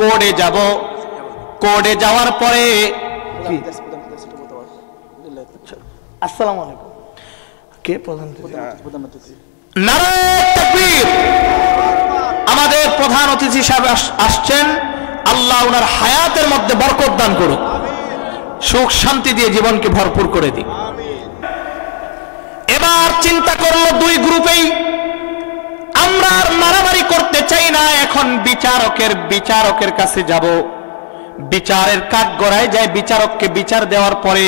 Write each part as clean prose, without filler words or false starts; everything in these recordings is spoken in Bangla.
কোর্টে যাব, কোর্টে যাওয়ার পরে আসসালামু আলাইকুম কে প্রধান নারায়ে তাকবীর। আমাদের প্রধান অতিথি সাহেব আসছেন, আল্লাহ ওনার হায়াতের মধ্যে বরকত দান করুক, সুখ শান্তি দিয়ে জীবনকে ভরপুর করে দিক। এবার চিন্তা করলো দুই গ্রুপেই, আমরা আর মারামারি করতে চাই না, এখন বিচারকের কাছে যাব, বিচারের কাঠগড়ায় যায়, বিচারককে বিচার দেওয়ার পরে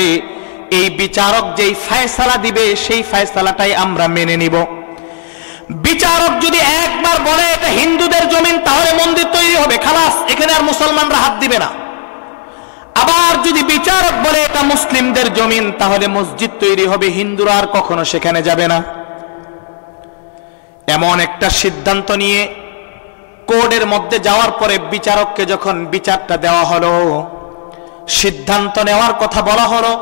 এই বিচারক যেই ফয়সালা দিবে সেই ফয়সালাটাই আমরা মেনে নিব। বিচারক যদি একবার বলে এটা হিন্দুদের জমিন, তাহলে মন্দির তৈরি হবে, খালাস, এখানে আর মুসলমানরা হাত দিবে না। আবার যদি বিচারক বলে এটা মুসলিমদের জমিন, তাহলে মসজিদ তৈরি হবে, হিন্দুরা আর কখনো সেখানে যাবে না। এমন একটা সিদ্ধান্ত নিয়ে কোর্টের মধ্যে যাওয়ার পরে বিচারককে যখন বিচারটা দেওয়া হলো, সিদ্ধান্ত নেওয়ার কথা বলা হলো,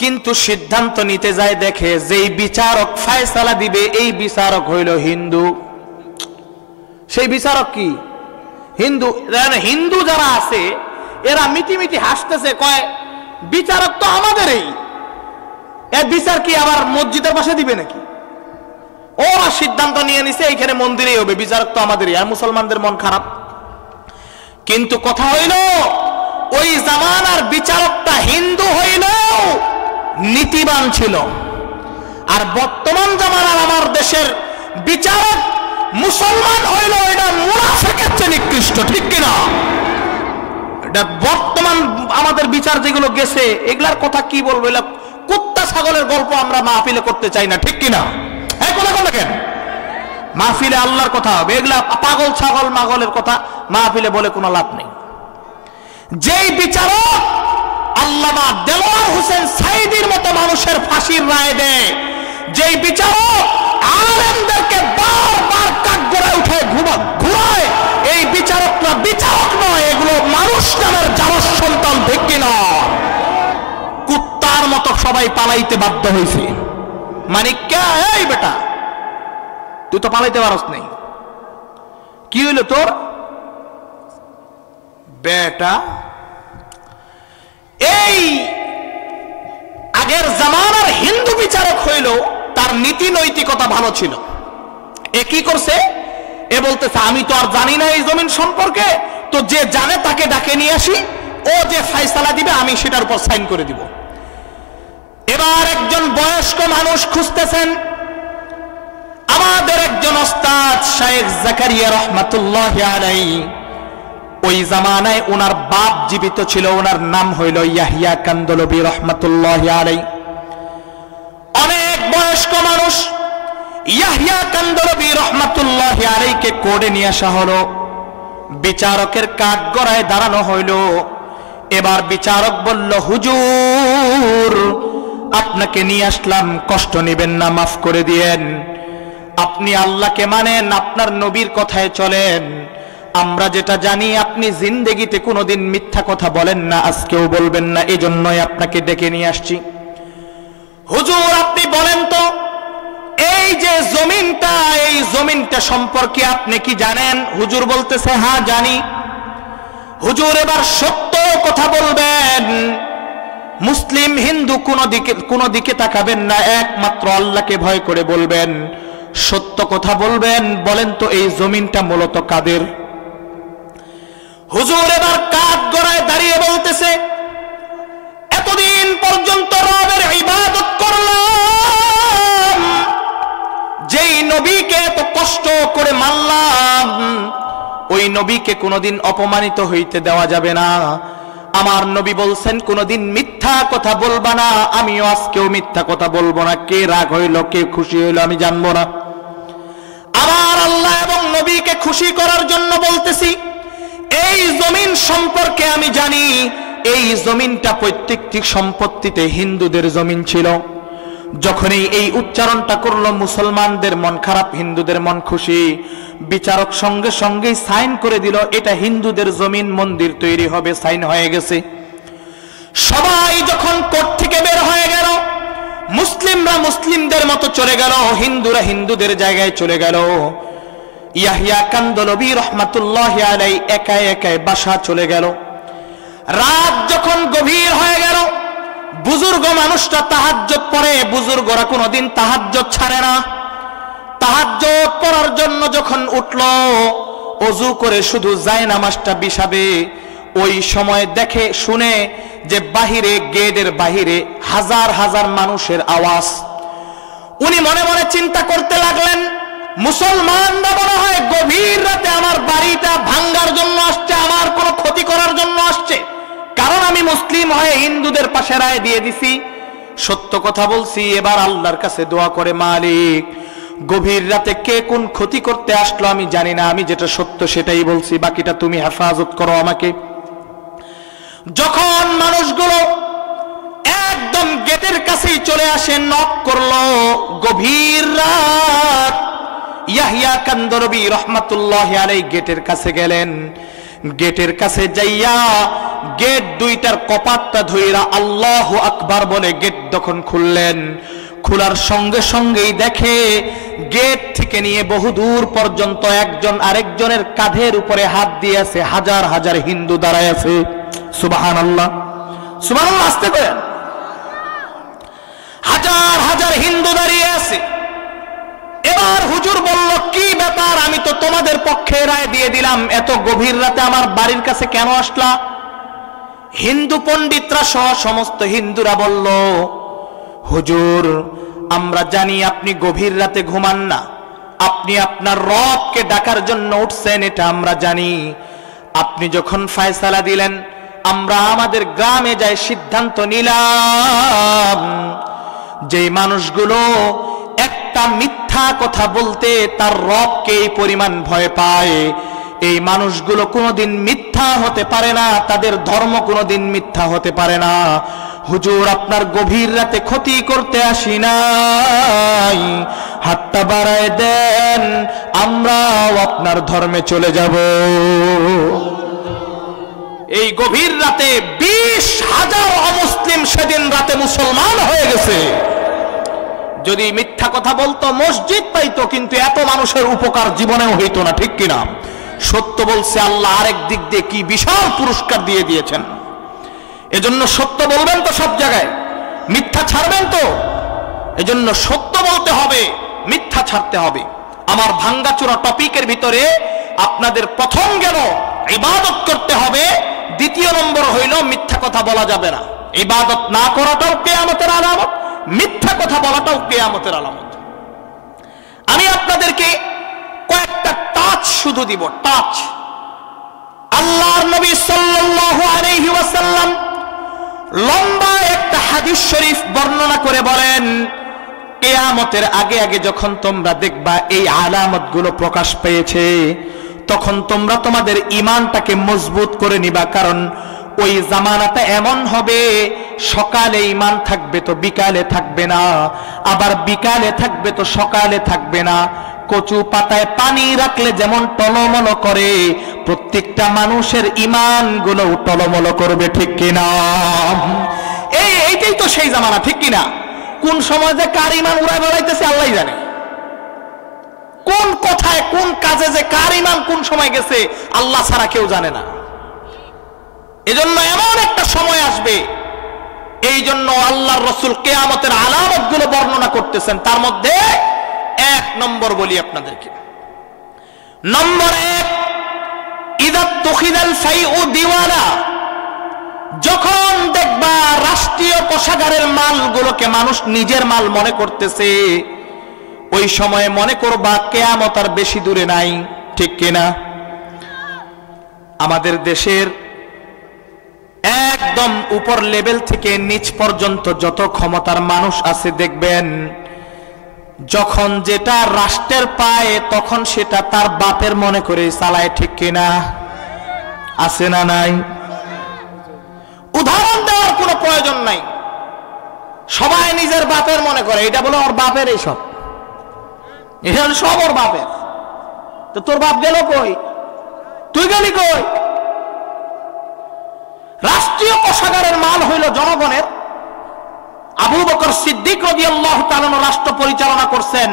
কিন্তু সিদ্ধান্ত নিতে যায় দেখে যেই বিচারক ফয়সালা দিবে এই বিচারক হইল হিন্দু। সেই বিচারক কি হিন্দু। হিন্দু যারা আছে এরা মিটিমিটি হাসতেছে, কয় বিচারক তো আমাদেরই, এর বিচার কি আবার মসজিদের পাশে দিবে নাকি? ওরা সিদ্ধান্ত নিয়ে নিছে এইখানে মন্দিরেই হবে, বিচারক তো আমাদেরই, আর মুসলমানদের মন খারাপ। কিন্তু কথা হইল ওই জামানার বিচারকটা হিন্দু হইল নীতিবান ছিল, আর বর্তমান জামানার আমার দেশের বিচারক মুসলমান হইল এটা মুনাফিকের চেয়ে নিকৃষ্ট, ঠিক কিনা? এটা বর্তমান আমাদের বিচার যেগুলো গেছে এগুলার কথা কি বলবো, এগুলা কুত্তা ছাগলের গল্প আমরা মাহফিলে করতে চাই না, ঠিক কিনা? মাহফিলে আল্লাহর কথা হবে, এগুলা পাগল ছাগল মাগলের কথা মাহফিলে বলে কোনো লাভ নেই। যেই বিচারক আল্লামা দেলোয়ার হোসেন সাইদির মতো মানুষের ফাঁসির রায় দেয়, যেই বিচারক আলেমদেরকে বারবার কাঠগড়ায় উঠে ঘুরায়, এই বিচারকরা বিচারক নয়, এগুলো মানুষ নামের জারজ সন্তান, ঠিক কিনা? কুত্তার মতো সবাই পালাইতে বাধ্য হয়েছে। মানিক্কা, এই বেটা তুই তো পালাইতে পারস নাই, কি হইল তোর বেটা? এই আগের জামানার হিন্দু বিচারক হইল, তার নীতি নৈতিকতা ভালো ছিল। এ কি করছে, এ বলতেছে আমি তো আর জানি না এই জমিন সম্পর্কে, তো যে জানে তাকে ডাকে নিয়ে আসি, ও যে ফয়সালা দিবে আমি সেটার উপর সাইন করে দিব। এবার একজন বয়স্ক মানুষ খুঁজতেছেন, আমাদের একজন ওস্তাদ শাইখ জাকারিয়া রহমাতুল্লাহি আলাইহি, ওই জামানায় ওনার বাপ জীবিত ছিল, ওনার নাম হইল ইয়াহিয়া কান্দলবী রহমাতুল্লাহি আলাইহি। অনেক বয়স্ক মানুষ, ইয়াহিয়া কান্দলবী রহমাতুল্লাহি আলাইহিকে কোর্টে নিয়ে আসা হলো, বিচারকের কাঠগড়ায় দাঁড়ানো হইল। এবার বিচারক বলল, হুজুর আপনাকে নিয়ে আসলাম, কষ্ট নেবেন না, মাফ করে দিয়েন, আপনি আল্লাহকে মানেন, আপনার নবীর কথায় চলেন, আমরা যেটা জানি আপনি জিন্দেগিতে কোনোদিন মিথ্যা কথা বলেন না, আজকেও বলবেন না, এজন্যই আপনাকে ডেকে নিয়ে আসছি। হুজুর আপনি বলেন তো এই যে জমিনটা, এই জমিনটা সম্পর্কে আপনি কি জানেন? হুজুর বলতেছে হ্যাঁ জানি। হুজুর এবার সত্য কথা বলবেন, মুসলিম হিন্দু কোনো দিকে তাকাবেন না, একমাত্র আল্লাহকে ভয় করে বলবেন, সত্য কথা বলবেন। বলেন তো এই জমিনটা মূলত কাদের? হুজুর এবার কাঠগড়ায় দাঁড়িয়ে বলতেছে, এতদিন পর্যন্ত রবের ইবাদত করলাম, যেই নবীকে এত কষ্ট করে মানলাম, ওই নবীকে কোনোদিন অপমানিত হইতে দেওয়া যাবে না। আমার নবী বলছেন কোনোদিন মিথ্যা কথা বলবা না, আমিও আজকেও মিথ্যা কথা বলবো না। কে রাগ হইল কে খুশি হইল আমি জানবো না। আমার আল্লাহ এবং নবীকে খুশি করার জন্য বলতেছি, এই জমিন সম্পর্কে আমি জানি, এই জমিনটা প্রত্যেকটি সম্পত্তিতে হিন্দুদের জমিন ছিল। যখনই এই উচ্চারণটা করলো, মুসলমানদের মন খারাপ, হিন্দুদের মন খুশি। বিচারক সঙ্গে সঙ্গেই সাইন করে দিল, এটা হিন্দুদের জমিন, মন্দির তৈরি হবে, সাইন হয়ে গেছে। সবাই যখন কোর্ট থেকে বের হয়ে গেল, মুসলিমরা মুসলিমদের মতো চলে গেল, হিন্দুরা হিন্দুদের জায়গায় চলে গেল। ইয়াহিয়া কান্দলবী রহমাতুল্লাহি আলাইহি একা একাই বাসা চলে গেল। রাত যখন গভীর হয়ে গেল, বুজুর্গ মানুষটা তাহাজ্জুদ পড়ে, বুজুর্গরা কোনোদিন তাহাজ্জুদ ছাড়ে না। তাহাজ্জুদ পড়ার জন্য যখন উঠল, ওযু করে শুধু জায়নামাজটা বিছাবে, ওই সময় দেখে শুনে যে বাহিরে, গেটের বাহিরে হাজার হাজার মানুষের আওয়াজ। উনি মনে মনে চিন্তা করতে লাগলেন, মুসলমানরা মনে হয় গভীর রাতে আমার বাড়িটা ভাঙ্গার জন্য আসছে, আমার কোনো ক্ষতি করার জন্য আসছে, কারণ আমি মুসলিম হয়ে হিন্দুদের পাশে রায় দিয়ে দিছি, সত্য কথা বলছি। এবার আল্লাহর কাছে দোয়া করে, মালিক গভীর রাতে কে কোন ক্ষতি করতে আসলো আমি জানি না, আমি যেটা সত্য সেটাই বলছি, বাকিটা তুমি হেফাজত করো আমাকে। যখন মানুষগুলো একদম গেটের কাছেই চলে আসে, নক করলো, গভীর রাত, ইয়াহিয়া কান্দরবী রহমাতুল্লাহি আলাইহি গেটের কাছে গেলেন। গেটের কাছে যাইয়া গেট দুইটার কপাটটা ধইরা আল্লাহু আকবার বলে গেট যখন খুললেন, খোলার সঙ্গে সঙ্গেই দেখে গেট থেকে নিয়ে বহুদূর পর্যন্ত একজন আরেকজনের কাঁধের উপরে হাত দিয়ে আছে, হাজার হাজার হিন্দু দাঁড়ায় আছে। সুবহানাল্লাহ, সুবহানাল্লাহ, আসতে করেন। হাজার হাজার হিন্দু দাঁড়িয়ে আছে। এবার হুজুর বলল, কি ব্যাপার, আমি তো তোমাদের পক্ষে রায় দিয়ে দিলাম, এত গভীর রাতে আমার বাড়ির কাছে কেন আসলা? হিন্দু পণ্ডিতরা সহ সমস্ত হিন্দুরা বলল, হুজুর আমরা জানি আপনি গভীর রাতে ঘুমান না, আপনি আপনার রবকে ডাকার জন্য উঠছেন, এটা আমরা জানি। আপনি যখন ফয়সালা দিলেন, আমরা আমাদের গ্রামে যাই সিদ্ধান্ত নিলাম, যেই মানুষগুলো একটা মিথ্যা কথা বলতে তার রবকে এই পরিমাণ ভয় পায়, এই মানুষগুলো কোনোদিন মিথ্যা হতে পারে না, তাদের ধর্ম কোনোদিন মিথ্যা হতে পারে না। হুজুর আপনার গভীর রাতে ক্ষতি করতে আসি নাই, হাতটা বাড়ায় দেন, আমরাও আপনার ধর্মে চলে যাব। এই গভীর রাতে 20,000 অমুসলিম সেদিন রাতে মুসলমান হয়ে গেছে। যদি মিথ্যা কথা বলতো মসজিদ পাইতো, কিন্তু এত মানুষের উপকার জীবনেও হইতো না, ঠিক কিনা? সত্য বলছে আল্লাহ আরেক দিক দিয়ে কি বিশাল পুরস্কার দিয়ে দিয়েছেন। এজন্য সত্য বলবেন তো সব জায়গায়, মিথ্যা ছাড়বেন তো। এজন্য সত্য বলতে হবে, মিথ্যা ছাড়তে হবে। আমার ভাঙ্গাচোরা টপিকের ভিতরে আপনাদের প্রথম গেল ইবাদত করতে হবে, দ্বিতীয় নম্বর হইল মিথ্যা কথা বলা যাবে না। ইবাদত না করাটাও কিয়ামতের আলামত, মিথ্যা কথা বলাটাও কিয়ামতের আলামত। আমি আপনাদেরকে কয়েকটা টাচ শুধু দিব, টাচ। আল্লাহর নবী সাল্লাল্লাহু আলাইহি ওয়াসাল্লাম লম্বা একটা হাদিস শরীফ বর্ণনা করে বলেন, কিয়ামতের আগে আগে যখন তোমরা দেখবা এই আলামতগুলো প্রকাশ পেয়েছে, তখন তোমরা তোমাদের ঈমানটাকে মজবুত করে নিবা, কারণ ওই জামানাটা এমন হবে, সকালে ঈমান থাকবে তো বিকালে থাকবে না, আবার বিকালে থাকবে তো সকালে থাকবে না। কচু পাতায় পানি রাখলে যেমন টলমল করে, প্রত্যেকটা মানুষের ঈমান গুলো টলমল করবে, ঠিক কিনা? এইটাই তো সেই জামানা, ঠিক কিনা? কোন সময় যে কার ঈমান উড়ায় বেড়াইতেছে আল্লাহ জানে, কোন কথায় কোন কাজে যে কার ঈমান কোন সময় গেছে আল্লাহ ছাড়া কেউ জানে না। এজন্য এমন একটা সময় আসবে, এই জন্য আল্লাহর রাসূল কিয়ামতের আলামত গুলো বর্ণনা করতেছেন। তার মধ্যে এক নম্বর বলি আপনাদেরকে, নম্বর 1, ইযা তুখিদাল ফাইউ দিওয়ানা, যখন দেখবা রাষ্ট্রীয় কোষাগারের মালগুলোকে মানুষ নিজের মাল মনে করতেছে, ওই সময়ে মনে করবা কিয়ামত আর বেশি দূরে নাই, ঠিক কিনা? আমাদের দেশের একদম উপর লেভেল থেকে নিচ পর্যন্ত যত ক্ষমতার মানুষ আছে, দেখবেন যখন যেটা রাষ্ট্রের পায় তখন সেটা তার বাপের মনে করে চালায়, ঠিক কিনা? আছে না নাই? উদাহরণ দেওয়ার কোনো প্রয়োজন নাই, সবাই নিজের বাপের মনে করে, এটা বলে ওর বাপের, এইসব এটা সব ওর বাপের। তো তোর বাপ গেল কই? তুই গেলি কই? রাষ্ট্রীয় কোষাগারের মাল হইল জনগণের। আবু বকর সিদ্দিক রাদিয়াল্লাহু তাআলা রাষ্ট্র পরিচালনা করছেন,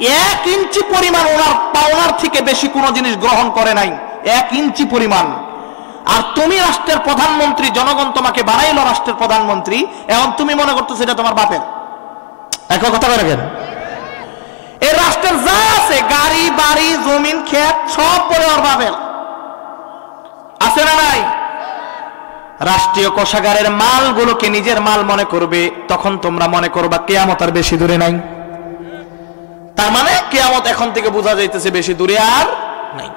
1 ইঞ্চি পরিমাণ ওনার পাওনার থেকে বেশি কোনো জিনিস গ্রহণ করে নাই, 1 ইঞ্চি পরিমাণ। আর তুমি রাষ্ট্রের প্রধানমন্ত্রী, জনগণ তোমাকে বানাইলো রাষ্ট্রের প্রধানমন্ত্রী, এখন তুমি মনে করতেছো এটা তোমার বাপের। একই কথা বলে কেন? এই রাষ্ট্রের যা আছে গাড়ি বাড়ি জমিন ক্ষেত সব বলে ওর বাপের, আছে না নাই? রাষ্ট্রীয় কোষাগারের মালগুলোকে নিজের মাল মনে করবে, তখন তোমরা মনে করবা কিয়ামত আর বেশি দূরে নাই। তার মানে কিয়ামত এখন থেকে বোঝা যাইতেছে বেশি দূরে আর নাই।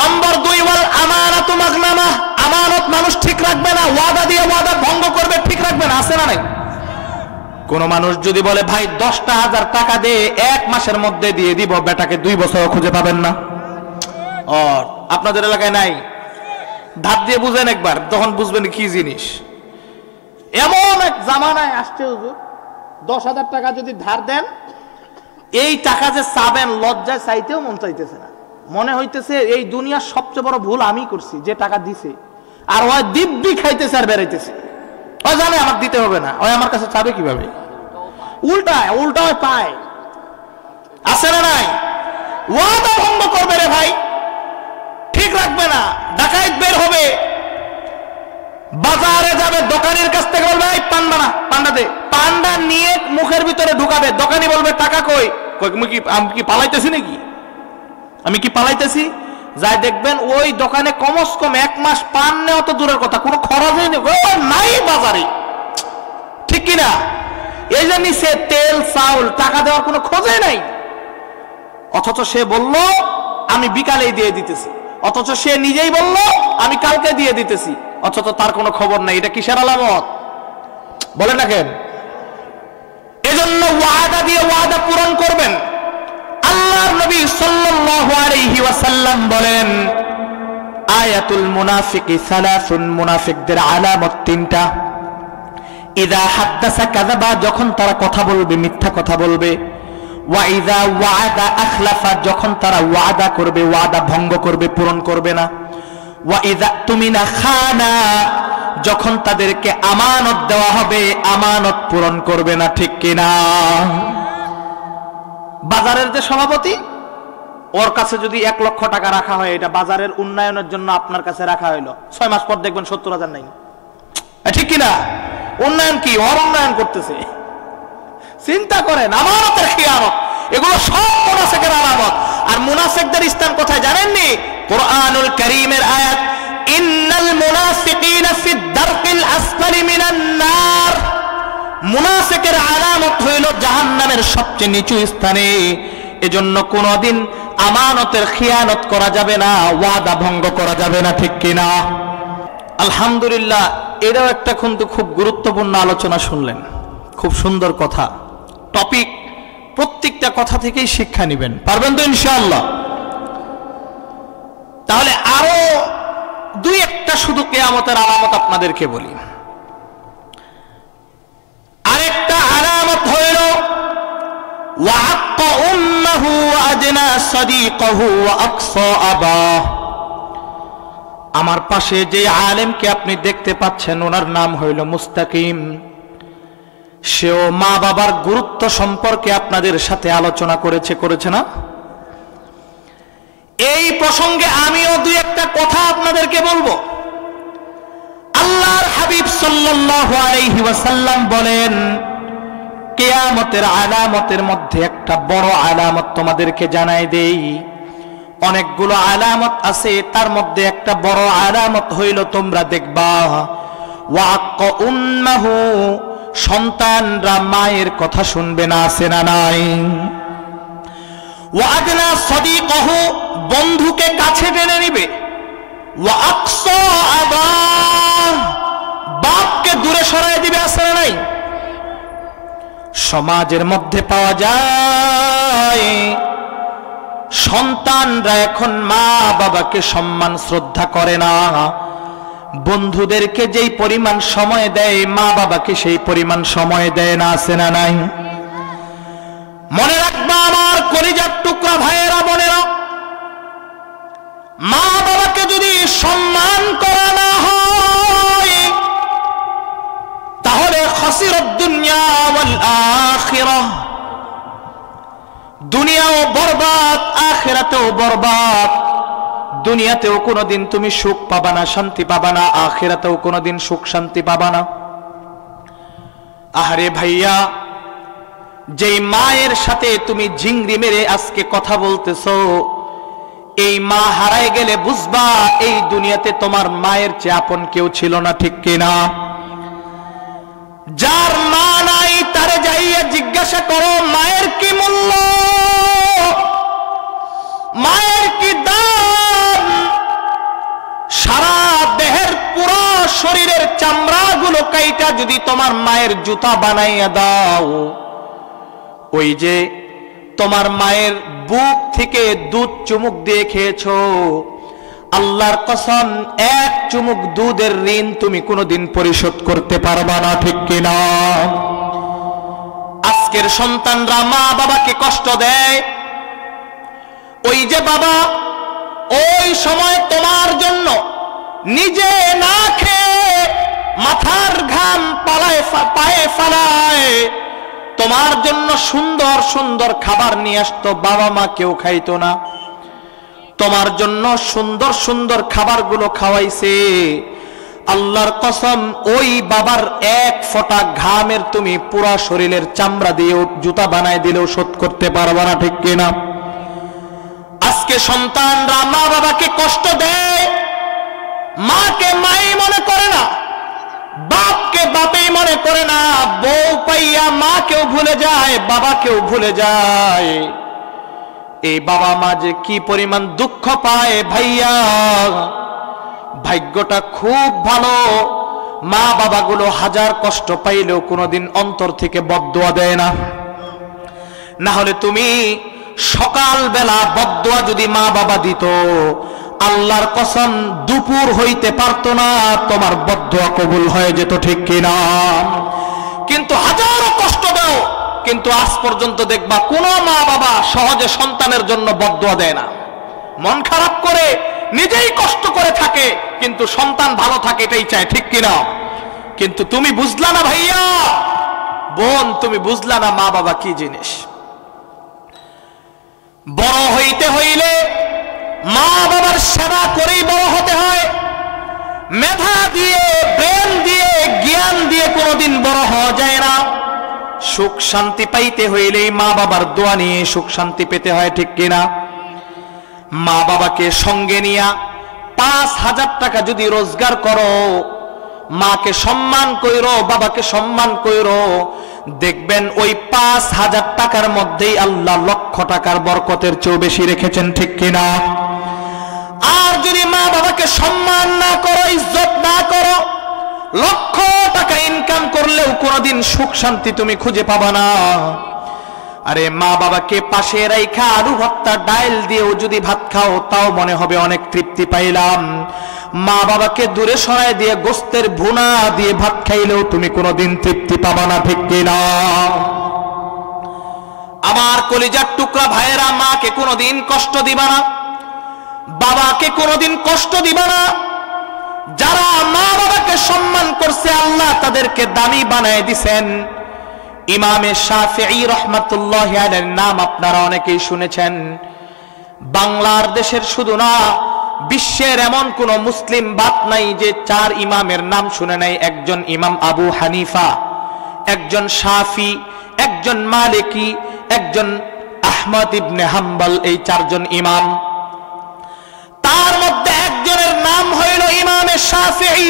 নম্বর 2, ওয়াল আমানাতু মাগনামা, আমানত মানুষ ঠিক রাখবে না, ওয়াদা দিয়ে ওয়াদা ভঙ্গ করবে, ঠিক রাখবে না, আছে না নাই? কোন মানুষ যদি বলে ভাই 10,000 টাকা দে 1 মাসের মধ্যে দিয়ে দিব, বেটাকে 2 বছর খুঁজে পাবেন না। আর আপনাদের এলাকায় নাই? ধার দিয়ে বুঝেন একবার, তখন বুঝবেন কি জিনিস। এমন এক জামানায় আসছে হুজুর, 10,000 টাকা যদি ধার দেন, এই টাকা যে চাবেন লজ্জায় চাইতেও মন চাইতেছে না, মনে হইতেছে এই দুনিয়ার সবচেয়ে বড় ভুল আমি করছি যে টাকা দিছে। আর ওই দিব্যি খাইতেছে আর বেড়াইতেছে, ওই জানে আমার দিতে হবে না, ওই আমার কাছে চাবে কিভাবে? উল্টা পায়, আছে না নাই? ওয়াদা ভঙ্গ করবে রে ভাই, ঠিক রাখবে না, ডাকাইত বের হবে, বাজারে যাবে, দোকানের কাছ থেকে বলবে এই পান্ডা না, পান্ডা দে, পান্ডা নিয়ে মুখের ভিতরে ঢুকাবে, দোকানি বলবে টাকা কই? আমি কি পালাইতেছি নাকি? আমি কি পালাইতেছি? যাই দেখবেন ওই দোকানে কমস কম 1 মাস পান নেওয়া তো দূরের কথা, কোনো খরচই নাই বাজারে, ঠিক কিনা? এই জন্য সে তেল চাউল টাকা দেওয়ার কোনো খোঁজই নাই, অথচ সে বলল আমি বিকালেই দিয়ে দিতেছি, অথচ সে নিজেই বলল আমি কালকে দিয়ে দিতেছি, অথচ তার কোনো খবর নাই। এটা কিসের আলামত বলে না কেন? এজন্য ওয়াদা দিয়ে ওয়াদা পূরণ করবেন। আল্লাহর নবী সাল্লাল্লাহু আলাইহি ওয়াসাল্লাম বলেন আয়াতুল মুনাফিকি সালাসুন, মুনাফিকদের আলামত 3টা। ইযা হাদাসা কাযাবা, যখন তারা কথা বলবে মিথ্যা কথা বলবে। ওয়া ইযা ওয়া'আদা আখলাফা, যখন তারা ওয়াদা করবে ওয়াদা ভঙ্গ করবে, পূরণ করবে না। ওয়া ইযা তুমিনা খানা, যখন তাদেরকে আমানত দেওয়া হবে আমানত পূরণ করবে না, ঠিক কিনা? বাজারের যে সভাপতি, ওর কাছে যদি 1 লক্ষ টাকা রাখা হয়, এটা বাজারের উন্নয়নের জন্য আপনার কাছে রাখা হইলো, 6 মাস পর দেখবেন 70,000 নাই, ঠিক কিনা? উন্নয়ন কি? ওর উন্নয়ন করতেছে। চিন্তা করেন, আমানতের খিয়ানত, এগুলো সব মুনাফিকের আলামত। আর মুনাফিকদের স্থান কোথায় জানেননি? কুরআনুল কারীমের আয়াত, ইন্নাল মুনাফিকিনা ফিদ দারকিল আসফালি মিনান নার, মুনাফিকের আলামত হইল জাহান্নামের সবচেয়ে নিচু স্থানে। এজন্য কোনদিন আমানতের খিয়ানত করা যাবে না, ওয়াদা ভঙ্গ করা যাবে না, ঠিক কিনা? আলহামদুলিল্লাহ, এটাও একটা কিন্তু খুব গুরুত্বপূর্ণ আলোচনা শুনলেন, খুব সুন্দর কথা, টপিক। প্রত্যেকটা কথা থেকেই শিক্ষা নেবেন, পারবেন তো ইনশাআল্লাহ? তাহলে আরো 2-1টা শুধু কিয়ামতের আলামত আপনাদেরকে বলি। আরেকটা আলামত হইল ওয়াক্কা উম্মাহু ওয়া আজনা সাদিকাহু ওয়া আকসা আবা। আমার পাশে যে আলেমকে আপনি দেখতে পাচ্ছেন, ওনার নাম হইল মুস্তাকিম। সেও মা বাবার গুরুত্ব সম্পর্কে আপনাদের সাথে আলোচনা করেছে না? এই প্রসঙ্গে আমিও 2-1টা কথা আপনাদেরকে বলবো। আল্লাহর হাবিব সাল্লাল্লাহু আলাইহি ওয়াসাল্লাম বলেন কিয়ামতের আলামতের মধ্যে একটা বড় আলামত তোমাদেরকে জানাই দেই। অনেকগুলো আলামত আছে, তার মধ্যে একটা বড় আলামত হইল তোমরা দেখবা ওয়াক্কা উম্মাহু, সন্তানরা মায়ের কথা শুনবে না, আছে না নাই? ওয়া আদনা সাদিকাহু, বন্ধুকে কাছে টেনে নিবে। ওয়া আকসা আবা, বাপকে দূরে সরায় দিবে, আছে না নাই? সমাজের মধ্যে পাওয়া যায় সন্তানরা এখন মা বাবাকে সম্মান শ্রদ্ধা করে না, বন্ধুদেরকে যেই পরিমাণ সময় দেয় মা বাবাকে সেই পরিমাণ সময় দেয় না, আছে না নাই? মনে রাখবা আমার কলিজার টুকরা ভাইয়েরা বোনেরা, মা বাবাকে যদি সম্মান করা না হয় তাহলে খাসিরাদ দুনিয়া ওয়াল আখিরাহ, দুনিয়াও বরবাদ, আখিরাতেও বরবাদ। দুনিয়াতেও কোনোদিন তুমি সুখ পাবা না, শান্তি পাবা না, আখিরাতেও কোনোদিন সুখ শান্তি পাবা না। আহারে ভাইয়া, যেই মায়ের সাথে তুমি ঝিংড়ি মেরে আজকে কথা বলতেছো, এই মা হারায় গেলে বুঝবা এই দুনিয়াতে তোমার মায়ের চেয়ে আপন কেউ ছিল না, ঠিক কিনা? যার মা নাই তারে যাইয়া জিজ্ঞাসা করো মায়ের কি মূল্য, মায়ের কি দাম। সারা দেহের পুরো শরীরের চামড়াগুলো কাইটা যদি তোমার মায়ের জুতা বানাইয়া দাও, ওই যে তোমার মায়ের বুক থেকে দুধ চুমুক দিয়ে খেয়েছো, আল্লাহর কসম এক চুমুক দুধের ঋণ তুমি কোনোদিন পরিশোধ করতে পারবা না, ঠিক কিনা? আজকের সন্তানরা মা বাবাকে কষ্ট দেয়। ওই যে বাবা ওই সময় তোমার জন্য নিজে না খেয়ে মাথার ঘাম পায়ে ফালায় তোমার জন্য সুন্দর সুন্দর খাবার নিয়ে আসতো, বাবা মা কেউ খাইতো না। তোমার জন্য সুন্দর সুন্দর খাবারগুলো খাওয়াইছে, আল্লাহর কসম ওই বাবার এক ফোঁটা ঘামের তুমি পুরা শরীরের চামড়া দিয়ে জুতা বানায় দিলেও শোধ করতে পারবা না, ঠিক কিনা? আজকে সন্তানরা মা বাবাকে কষ্ট দেয়, মাকে মাই মনে করে না, বাপকে বাপেই মনে করে না, বউ পাইয়া মাকেও ভুলে যায়, বাবাকেও ভুলে যায়। এই বাবা মা যে কি পরিমাণ দুঃখ পায় ভাইয়া, ভাগ্যটা খুব ভালো। মা বাবাগুলো হাজার কষ্ট পাইলেও কোনোদিন অন্তর থেকে বদদুয়া দেয় না। না হলে তুমি সকাল বেলা বদদুয়া যদি মা বাবা দিত, আল্লাহর কসম দুপুর হইতে পারতো না, তোমার বদদুয়া কবুল হয়ে যেত, ঠিক কিনা? কিন্তু হাজারো কষ্ট দাও, কিন্তু আজ পর্যন্ত দেখবা কোন মা বাবা সহজে সন্তানের জন্য বদদুয়া দেয় না। মন খারাপ করে নিজেই কষ্ট করে থাকে, কিন্তু সন্তান ভালো থাকে এটাই চায়, ঠিক কিনা? কিন্তু তুমি বুঝলা না ভাইয়া, বোন, তুমি বুঝলা না মা বাবা কি জিনিস। বড় হইতে হইলে মা বাবার সেবা করেই বড় হতে হয়। মেধা দিয়ে, ব্রেন দিয়ে, জ্ঞান দিয়ে কোনোদিন বড় হওয়া যায় না। সুখ শান্তি পাইতে হইলেই মা বাবার দোয়া নিয়ে সুখ শান্তি পেতে হয়, ঠিক কিনা? মা বাবাকে সঙ্গে নিয়া ৫,০০০ টাকা যদি রোজগার করো, মাকে সম্মান কইরো, বাবাকে সম্মান কইরো, দেখবেন ওই ৫,০০০ টাকার মধ্যেই আল্লাহ লক্ষ টাকার বরকতের চেয়েও বেশি রেখেছেন, ঠিক কিনা? আর যদি মা বাবাকে সম্মান না করো, ইজ্জত না করো, লক্ষ টাকা ইনকাম করলেও কোনোদিন সুখ শান্তি তুমি খুঁজে পাবা না। আরে মা বাবাকে পাশে রাইখা আলু ভর্তা ডাল দিয়েও যদি ভাত খাও, তাও মনে হবে অনেক তৃপ্তি পাইলাম। মা বাবাকে দূরে সরায় দিয়ে গোস্তের ভুনা দিয়ে ভাত খাইলেও তুমি কোনোদিন তৃপ্তি পাবা না, ঠিক কিনা? আমার কলিজার টুকরা ভাইয়েরা, মাকে কোনোদিন কষ্ট দিবা না, বাবাকে কোনোদিন কষ্ট দিবা না। যারা মা বাবাকে সম্মান করছে, আল্লাহ তাদেরকে দামি বানায় দিছেন। ইমামে শাফিঈ রাহমাতুল্লাহি আলাইহির নাম আপনারা অনেকেই শুনেছেন। বাংলার দেশের শুধু না, বিশ্বের এমন কোন মুসলিম বাপ নাই যে ৪ ইমামের নাম শুনে নাই। একজন ইমাম আবু হানিফা, একজন শাফি, একজন মালিকি, একজন আহমদ ইবনে হাম্বল, এই ৪ জন ইমাম। তার মধ্যে একজনের নাম হইল ইমামে শাফিঈ।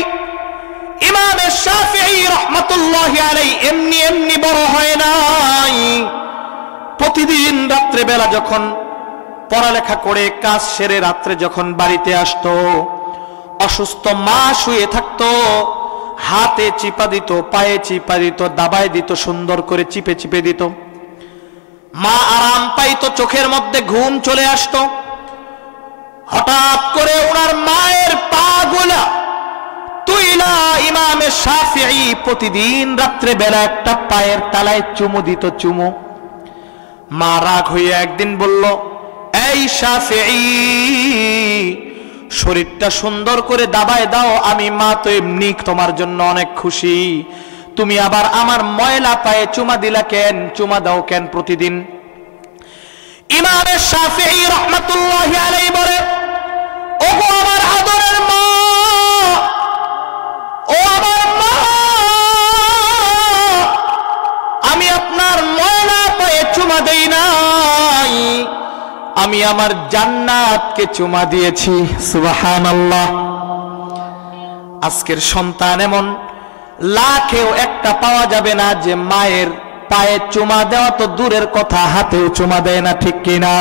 ইমামে শাফিঈ রাহমাতুল্লাহি আলাইহি এমনি এমনি বড় হয় নাই। প্রতিদিন রাত্রে বেলা যখন পড়ালেখা করে কাজ সেরে রাত্রে যখন বাড়িতে আসতো, অসুস্থ মা শুয়ে থাকতো, হাতে চিপা দিত, পায়ে চিপা দিত, দাবায় দিত, সুন্দর করে চিপে চিপে দিত। মা আরাম পাইতো, চোখের মধ্যে ঘুম চলে আসতো। হঠাৎ করে ওনার মায়ের পা গুলা তুইলা ইমামে শাফিঈ প্রতিদিন রাত্রে বেলা একটা পায়ের তালায় চুমু দিত, চুমু। মা রাগ হয়ে একদিন বলল, এই শাফিঈ, শরীরটা সুন্দর করে দাবায় দাও, আমি মা তো এমনি তোমার জন্য অনেক খুশি, তুমি আবার আমার ময়লা পায়ে চুমা দিলা কেন, চুমা দাও কেন প্রতিদিন? ইমাম শাফিঈ রাহমাতুল্লাহি আলাইহি বলে, ওগো আমার আদরের মা, ও আমার মা, আমি আপনার ময়লা পায়ে চুমা দেই নাই, আমি আমার জান্নাতকে চুমা দিয়েছি। সুবহানাল্লাহ। আজকের সন্তান এমন লাখেও একটা পাওয়া যাবে না যে মায়ের পায়ে চুমা দেওয়া তো দূরের কথা, হাতেও চুমা দেয় না, ঠিক কিনা?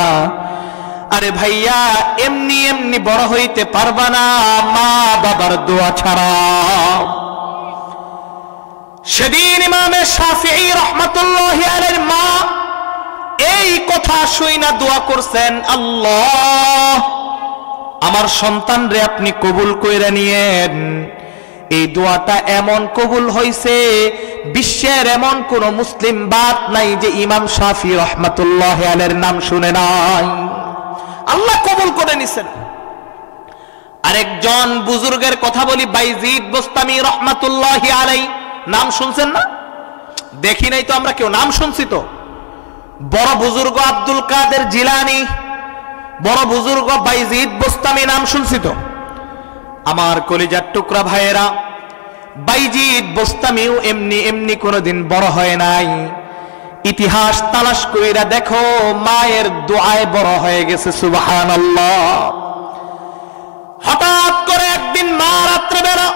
আরে ভাইয়া, এমনি এমনি বড় হইতে পারবা না মা বাবার দোয়া ছাড়া। সেদিন ইমাম শাফিঈ রাহমাতুল্লাহি আলাইহির মা এই কথা শুইনা দোয়া করছেন, আল্লাহ আমার সন্তানরে আপনি কবুল কইরা নিয়েন। এই দোয়াটা এমন কবুল হইছে, বিশ্বের এমন কোন মুসলিম বাদ নাই যে ইমাম শাফিঈ রাহমাতুল্লাহি আলাইহির নাম শুনে নাই। আল্লাহ কবুল করে নিছেন। আরেকজন বুজুর্গের কথা বলি, বাইজিদ বুস্তামি রাহমাতুল্লাহি আলাইহি, নাম শুনছেন না? দেখি নাই তো আমরা কেউ, নাম শুনছি তো। বড় বুজুর্গ আব্দুল কাদের জিলানী, বড় বুজুর্গ বাইজিদ বুস্তামি, নাম শুনছি তো। আমার কলিজার টুকরা ভাইয়েরা, বাইজিদ বুস্তামিও এমনি এমনি কোনোদিন বড় হয় নাই। ইতিহাস তালাশ কইরা দেখো, মায়ের দোয়ায় বড় হয়ে গেছে। সুবহানাল্লাহ। হঠাৎ করে একদিন মা রাত্রেবেলা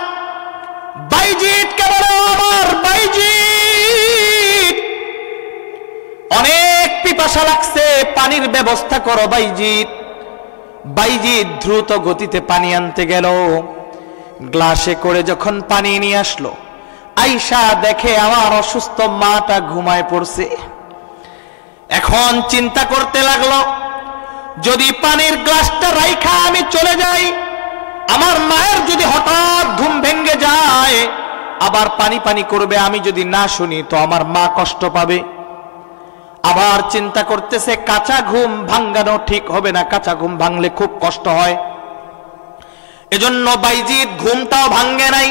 বাইজিদকে বলে, আমার বাইজিদ, অনেক পিপাসা লাগছে, পানির ব্যবস্থা করো বাইজিদ। বাইজিদ দ্রুত গতিতে পানি আনতে গেল। গ্লাসে করে যখন পানি নিয়ে আসলো, আয়েশা দেখে আমার অসুস্থ মাটা ঘুমায় পড়ছে। এখন চিন্তা করতে লাগলো, যদি পানির গ্লাসটা রাইখা আমি চলে যাই, আমার মায়ের যদি হঠাৎ ঘুম ভেঙে যায়, আবার পানি পানি করবে, আমি যদি না শুনি তো আমার মা কষ্ট পাবে। আবার চিন্তা করতেছে, কাঁচা ঘুম ভাঙ্গানো ঠিক হবে না, কাঁচা ঘুম ভাঙলে খুব কষ্ট হয়। এজন্য বাইজিদ ঘুমটাও ভাঙ্গে নাই,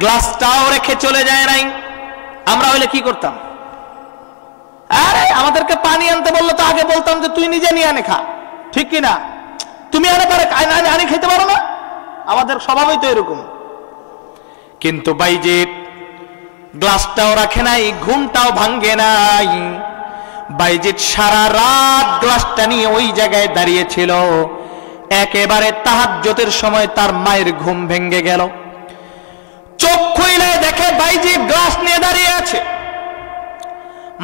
গ্লাসটাও রেখে চলে যায় নাই। আমরা হইলে কি করতাম? আরে আমাদেরকে পানি আনতে বললো তো আগে বলতাম যে তুই নিজে নিয়ে আনে খা, ঠিক কিনা? তুমি আনে পারে আনি খেতে পারো না? আমাদের স্বভাবই তো এরকম। কিন্তু বাইজিদ গ্লাসটাও রাখে নাই, ঘুমটাও ভাঙ্গে নাই। বাইজিদ সারা রাত গ্লাসটা নিয়ে ওই জায়গায় দাঁড়িয়েছিল। একেবারে তাহাজ্জুদের সময় তার মায়ের ঘুম ভেঙে গেল। চোখ খুলে দেখে বাইজিদ গ্লাস নিয়ে দাঁড়িয়ে আছে।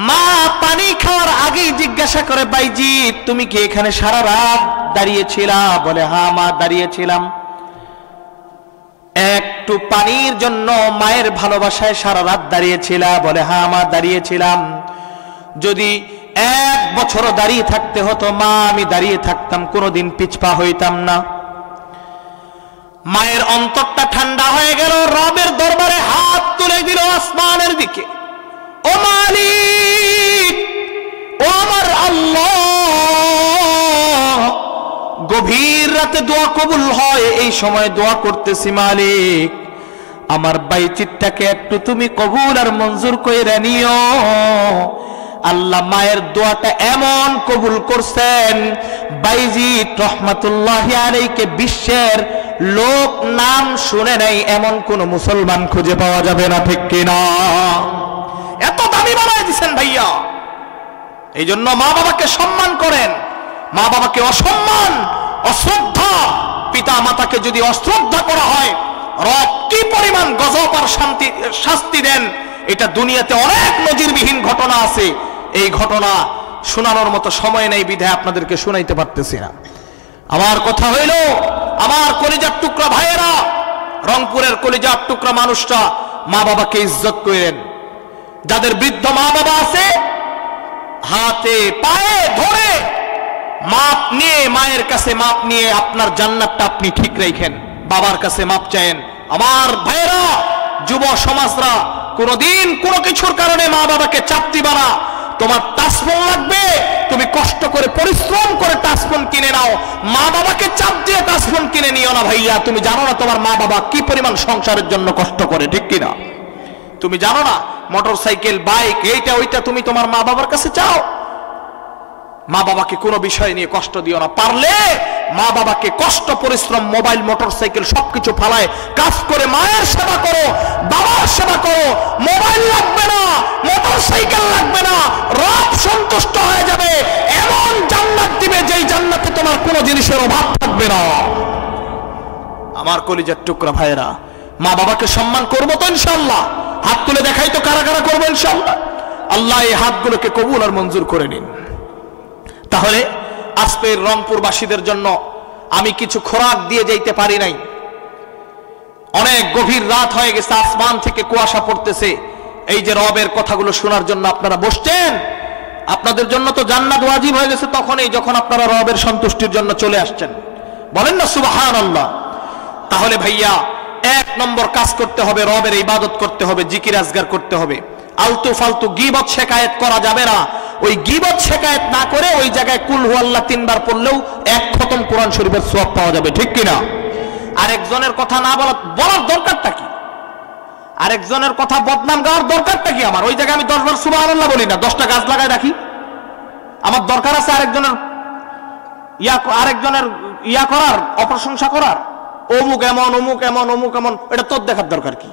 মা পানি খাওয়ার আগেই জিজ্ঞাসা করে, বাইজিদ তুমি কি এখানে সারা রাত দাঁড়িয়েছিলা? বলে, হ্যাঁ মা, দাঁড়িয়েছিলাম। একটু পানির জন্য মায়ের ভালোবাসায় সারা রাত দাঁড়িয়েছিলা? বলে, হ্যাঁ মা, দাঁড়িয়েছিলাম। যদি 1 বছরও দাঁড়িয়ে থাকতে হতো মা, আমি দাঁড়িয়ে থাকতাম, কোনোদিন পিছপা হইতাম না। মায়ের অন্তরটা ঠান্ডা হয়ে গেল, রবের দরবারে হাত তুলে দিল আসমানের দিকে। ও মালিক, ও আমার আল্লাহ, গভীর রাতে দোয়া কবুল হয়, এই সময় দোয়া করতেছি, মালিক আমার বাইজিদটাকে একটু তুমি কবুল আর মঞ্জুর কইরা নিও। আল্লাহ মায়ের দোয়াটা এমন কবুল করছেন, বাইজিদ রাহমাতুল্লাহি আলাইহিকে বিশ্বের লোক নাম শুনে নাই এমন কোন মুসলমান খুঁজে পাওয়া যাবে না, ঠিক কিনা? এত দামি বানায় দিচ্ছেন ভাইয়া। এই জন্য মা বাবাকে সম্মান করেন। মা বাবাকে অসম্মান, অশ্রদ্ধা, পিতা মাতাকে যদি অশ্রদ্ধা করা হয়, রব কি পরিমাণ গজব আর শাস্তি দেন, এটা দুনিয়াতে অনেক নজিরবিহীন ঘটনা আছে। এই ঘটনা শোনানোর মতো সময় নেই বিধায় আপনাদেরকে শোনাইতে পারতেছি না। আমার কথা হইল, আমার কলিজার টুকরা ভাইয়েরা, রংপুরের কলিজার টুকরা মানুষরা, মা বাবাকে ইজ্জত করেন। যাদের বৃদ্ধ মা বাবা আছে, হাতে পায়ে ধরে মাপ নিয়ে, মায়ের কাছে মাপ নিয়ে আপনার জান্নাতটা আপনি ঠিক রাখেন, বাবার কাছে মাপ চায়েন। আমার ভাইয়েরা, যুব সমাজরা, কোনদিন কোনো কিছুর কারণে মা বাবাকে চাপ দিবা না। তোমার টাচফোন লাগবে, তুমি কষ্ট করে পরিশ্রম করে টাচফোন কিনে নাও, মা বাবাকে চাপ দিয়ে টাচফোন কিনে নিও না ভাইয়া। তুমি জানো না তোমার মা বাবা কি পরিমাণ সংসারের জন্য কষ্ট করে, ঠিক কিনা? তুমি জানো না মোটর সাইকেল, বাইক, এইটা ওইটা তুমি তোমার মা বাবার কাছে চাও। মা বাবাকে কোনো বিষয় নিয়ে কষ্ট দিও না। পারলে মা বাবাকে কষ্ট পরিশ্রম মোবাইল মোটরসাইকেল সবকিছু ফালায় কাজ করে মায়ের সেবা করো, বাবার সেবা করো। মোবাইল লাগবে না, মোটরসাইকেল লাগবে না, রব সন্তুষ্ট হয়ে যাবে, এমন জান্নাত দিবে যেই জান্নাতে তোমার কোনো জিনিসের অভাব থাকবে না। আমার কলিজার টুকরা ভাইরা, মা বাবাকে সম্মান করবো তো ইনশাআল্লাহ? হাত তুলে দেখাই তো কারা কারা করবো ইনশাআল্লাহ। আল্লাহ এই হাতগুলোকে কবুল আর মঞ্জুর করে নিন। তাহলে আজকের রংপুরবাসীদের জন্য আমি কিছু খোরাক দিয়ে যাইতে পারি নাই। অনেক গভীর রাত হয়ে গেছে, আসমান থেকে কুয়াশা পড়তেছে। এই যে রবের কথাগুলো শোনার জন্য আপনারা বসছেন, আপনাদের জন্য তো জান্নাত ওয়াজিব হয়ে গেছে তখনই, যখন আপনারা রবের সন্তুষ্টির জন্য চলে আসছেন। বলেন না সুবহানাল্লাহ। তাহলে ভাইয়া, এক নম্বর কাজ করতে হবে, রবের ইবাদত করতে হবে, জিকির আজগার করতে হবে। আলতু ফালতু গীবত শেকায়েত করা যাবে না। ওই গীবত শেকায়েত না করে ওই জায়গায় কুল হু আল্লাহ 3 বার পড়লেও এক খতম কোরআন শরীফের সওয়াব পাওয়া যাবে, ঠিক কিনা? আরেকজনের কথা না বলার দরকারটা কি? আরেকজনের কথা বদনাম গাওয়ার দরকারটা কি আমার? ওই জায়গায় আমি 10 বার সুবহানাল্লাহ বলি না, 10টা গাছ লাগায় রাখি। আমার দরকার আছে আরেকজনের ইয়া করার, অপ্রশংসা করার? অমুক এমন, অমুক এমন, অমুক এমন, এটা তোর দেখার দরকার কি?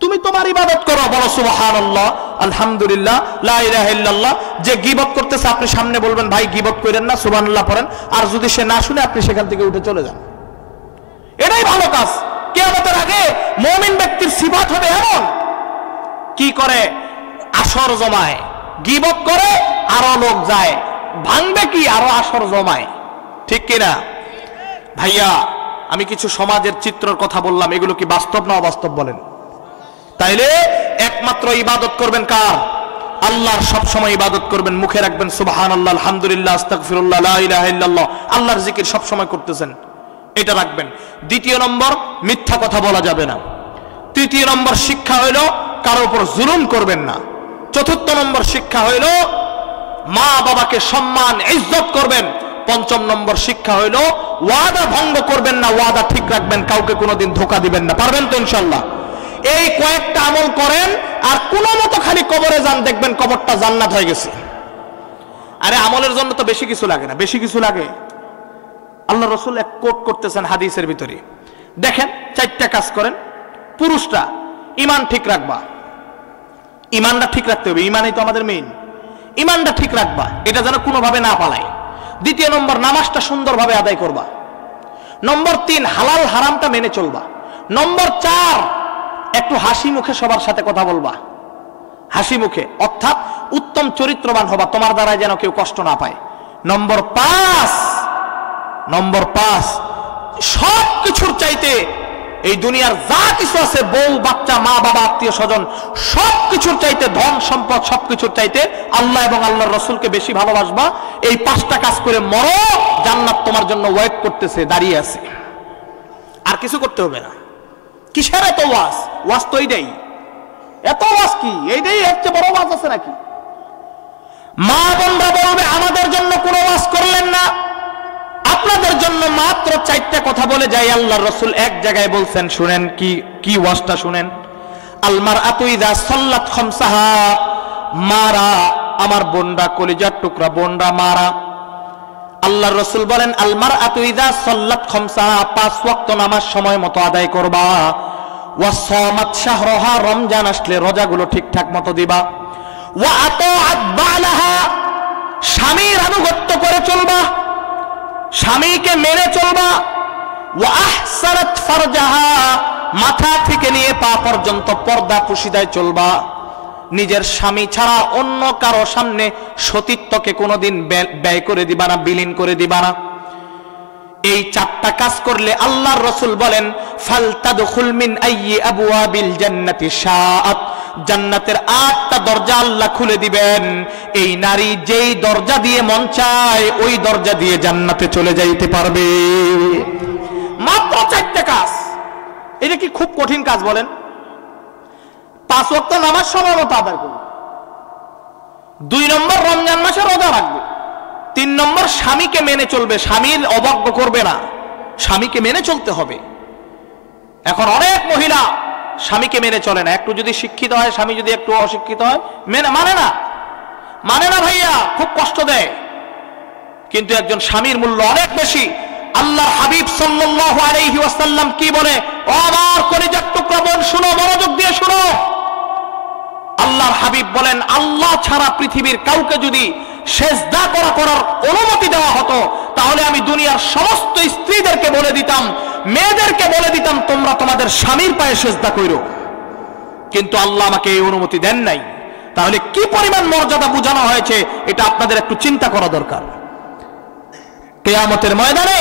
তুমি তোমার ইবাদত করো, বলো সুবহানাল্লাহ, আলহামদুলিল্লাহ, লা ইলাহা ইল্লাল্লাহ। যে গীবত করতেছে আপনি সামনে বলবেন ভাই গীবত করেন না, সুবহানাল্লাহ পড়েন। আর যদি সে না শুনে আপনি সেখান থেকে উঠে চলে যান, এটাই ভালো কাজ। কিয়ামতের আগে মুমিন ব্যক্তির সিফাত হবে এমন, কি করে? আসর জমায়, গীবত করে, আরো লোক যায়, ভাঙবে কি? আরো আসর জমায়, ঠিক কিনা? ভাইয়া, আমি কিছু সমাজের চিত্রের কথা বললাম, এগুলো কি বাস্তব না অবাস্তব বলেন? তাইলে একমাত্র ইবাদত করবেন কার? আল্লাহর। সব সময় ইবাদত করবেন, মুখে রাখবেন সুবহানাল্লাহ, আলহামদুলিল্লাহ, আস্তাগফিরুল্লাহ, লা ইলাহা ইল্লাল্লাহ, আল্লাহর জিকির সব সময় করতেছেন, এটা রাখবেন। দ্বিতীয় নম্বর, মিথ্যা কথা বলা যাবে না। তৃতীয় নম্বর শিক্ষা হইল কারোর উপর জুলুম করবেন না। চতুর্থ নম্বর শিক্ষা হইল মা বাবাকে সম্মান ইজ্জত করবেন। পঞ্চম নম্বর শিক্ষা হইল ওয়াদা ভঙ্গ করবেন না, ওয়াদা ঠিক রাখবেন, কাউকে কোনোদিন ধোঁকা দিবেন না। পারবেন তো ইনশাআল্লাহ? এই কয়েকটা আমল করেন, আর কোনো মতো খালি কবরে যান, দেখবেন কবরটা জান্নাত হয়ে গেছে। আরে আমলের জন্য তো বেশি কিছু লাগে না, বেশি কিছু লাগে। আল্লাহ রসুল এক কোট করতেছেন হাদিসের ভিতরে, দেখেন 4টা কাজ করেন। পুরুষরা ইমান ঠিক রাখবা, ইমানটা ঠিক রাখতে হবে, ইমানই তো আমাদের মেইন। ইমানটা ঠিক রাখবা, এটা যেন কোনোভাবে না পালায়। দ্বিতীয় নম্বর, নামাজটা সুন্দরভাবে আদায় করবা। নম্বর 3, হালাল হারামটা মেনে চলবা। নম্বর 4, একটু হাসি মুখে সবার সাথে কথা বলবা, হাসি মুখে, অর্থাৎ উত্তম চরিত্রবান হবা, তোমার দ্বারা যেন কেউ কষ্ট না পায়। নম্বর 5, সব কিছুর চাইতে, এই দুনিয়ার যা কিছু আছে, বউ বাচ্চা, মা বাবা, আত্মীয় স্বজন, সব কিছুর চাইতে, ধন সম্পদ সব কিছুর চাইতে আল্লাহ এবং আল্লাহর রসুলকে বেশি ভালোবাসবা। এই 5টা কাজ করে মরো, জান্নাত তোমার জন্য ওয়েট করতেছে, দাঁড়িয়ে আছে। আর কিছু করতে হবে না। কিসের এত ওয়াজ? ওয়াজ তো এইটাই। এত ওয়াজ কি? এইটাই এর চেয়ে বড় ওয়াজ আছে নাকি? মা বোনরা বলবে আমাদের জন্য কোনো ওয়াজ করলেন না, আপনাদের জন্য মাত্র 4টা কথা বলে যাই। আল্লাহর রাসূল এক জায়গায় বলছেন, শুনেন কি ওয়াজটা শুনেন। আলমার আতুইদা সাল্লাত খামসাহা, মারা, আমার বোনরা, কলিজার টুকরা বোনরা মারা। আল্লাহর রাসূল বলেন, আলমার আতুইদা সাল্লাত খামসাহা, 5 ওয়াক্ত নামাজ সময় মতো আদায় করবা। ওয়া সামাত শাহরাহা, রমজান আসলে রোজাগুলো ঠিকঠাক মতো দিবা। ওয়া আতাআত বালাহা, স্বামীর আনুগত্য করে চলবা, স্বামীকে মেনে চলবা। ওয়া আহসানাত ফারজাহা, মাথা থেকে নিয়ে পা পর্যন্ত পর্দা পুশিদায় চলবা। নিজের স্বামী ছাড়া অন্য কারো সামনে সতীত্বকে কোনোদিন ব্যয় করে দিবা না, বিলীন করে দিবা না। এই 4টা কাজ করলে আল্লাহর রাসূল বলেন, ফালতাদখুল মিন আইয়ি আবওয়াবিল জান্নাতি শাআত, জান্নাতের 8টা দরজা আল্লাহ খুলে দিবেন। এই নারী যেই দরজা দিয়ে মন চায় ওই দরজা দিয়ে জান্নাতে চলে যাইতে পারবে। মাত্র 4টা কাজ। এটা কি খুব কঠিন কাজ বলেন? 5 ওয়াক্ত নামাজ সময় মতো আদায় করবে। 2 নম্বর, রমজান মাসে রোজা রাখবে। 3 নম্বর, স্বামীকে মেনে চলবে, স্বামীর অবজ্ঞ করবে না, স্বামীকে মেনে চলতে হবে। এখন অনেক মহিলা স্বামীকে মেনে চলে না। একটু যদি শিক্ষিত হয়, স্বামী যদি একটু অশিক্ষিত হয়, মানে না। মানে না ভাইয়া, খুব কষ্ট দেয়, কিন্তু একজন স্বামীর মূল্য অনেক বেশি। আল্লাহর হাবিব সাল্লাল্লাহু আলাইহি ওয়াসাল্লাম কি বলে? ও আমার কলিজার টুকরা বোন, শুনো, মনোযোগ দিয়ে শুনো। আল্লাহর হাবিব বলেন, আল্লাহ ছাড়া পৃথিবীর কাউকে যদি সেজদা করার অনুমতি দেওয়া হতো, তাহলে আমি দুনিয়ার সমস্ত স্ত্রীদেরকে বলে দিতাম, মেয়েদেরকে বলে দিতাম, তোমরা তোমাদের স্বামীর পায়ে সেজদা করো। কিন্তু আল্লাহ আমাকে এই অনুমতি দেন নাই। তাহলে কি পরিমাণ মর্যাদা বোঝানো হয়েছে, এটা আপনাদের একটু চিন্তা করা দরকার। কিয়ামতের ময়দানে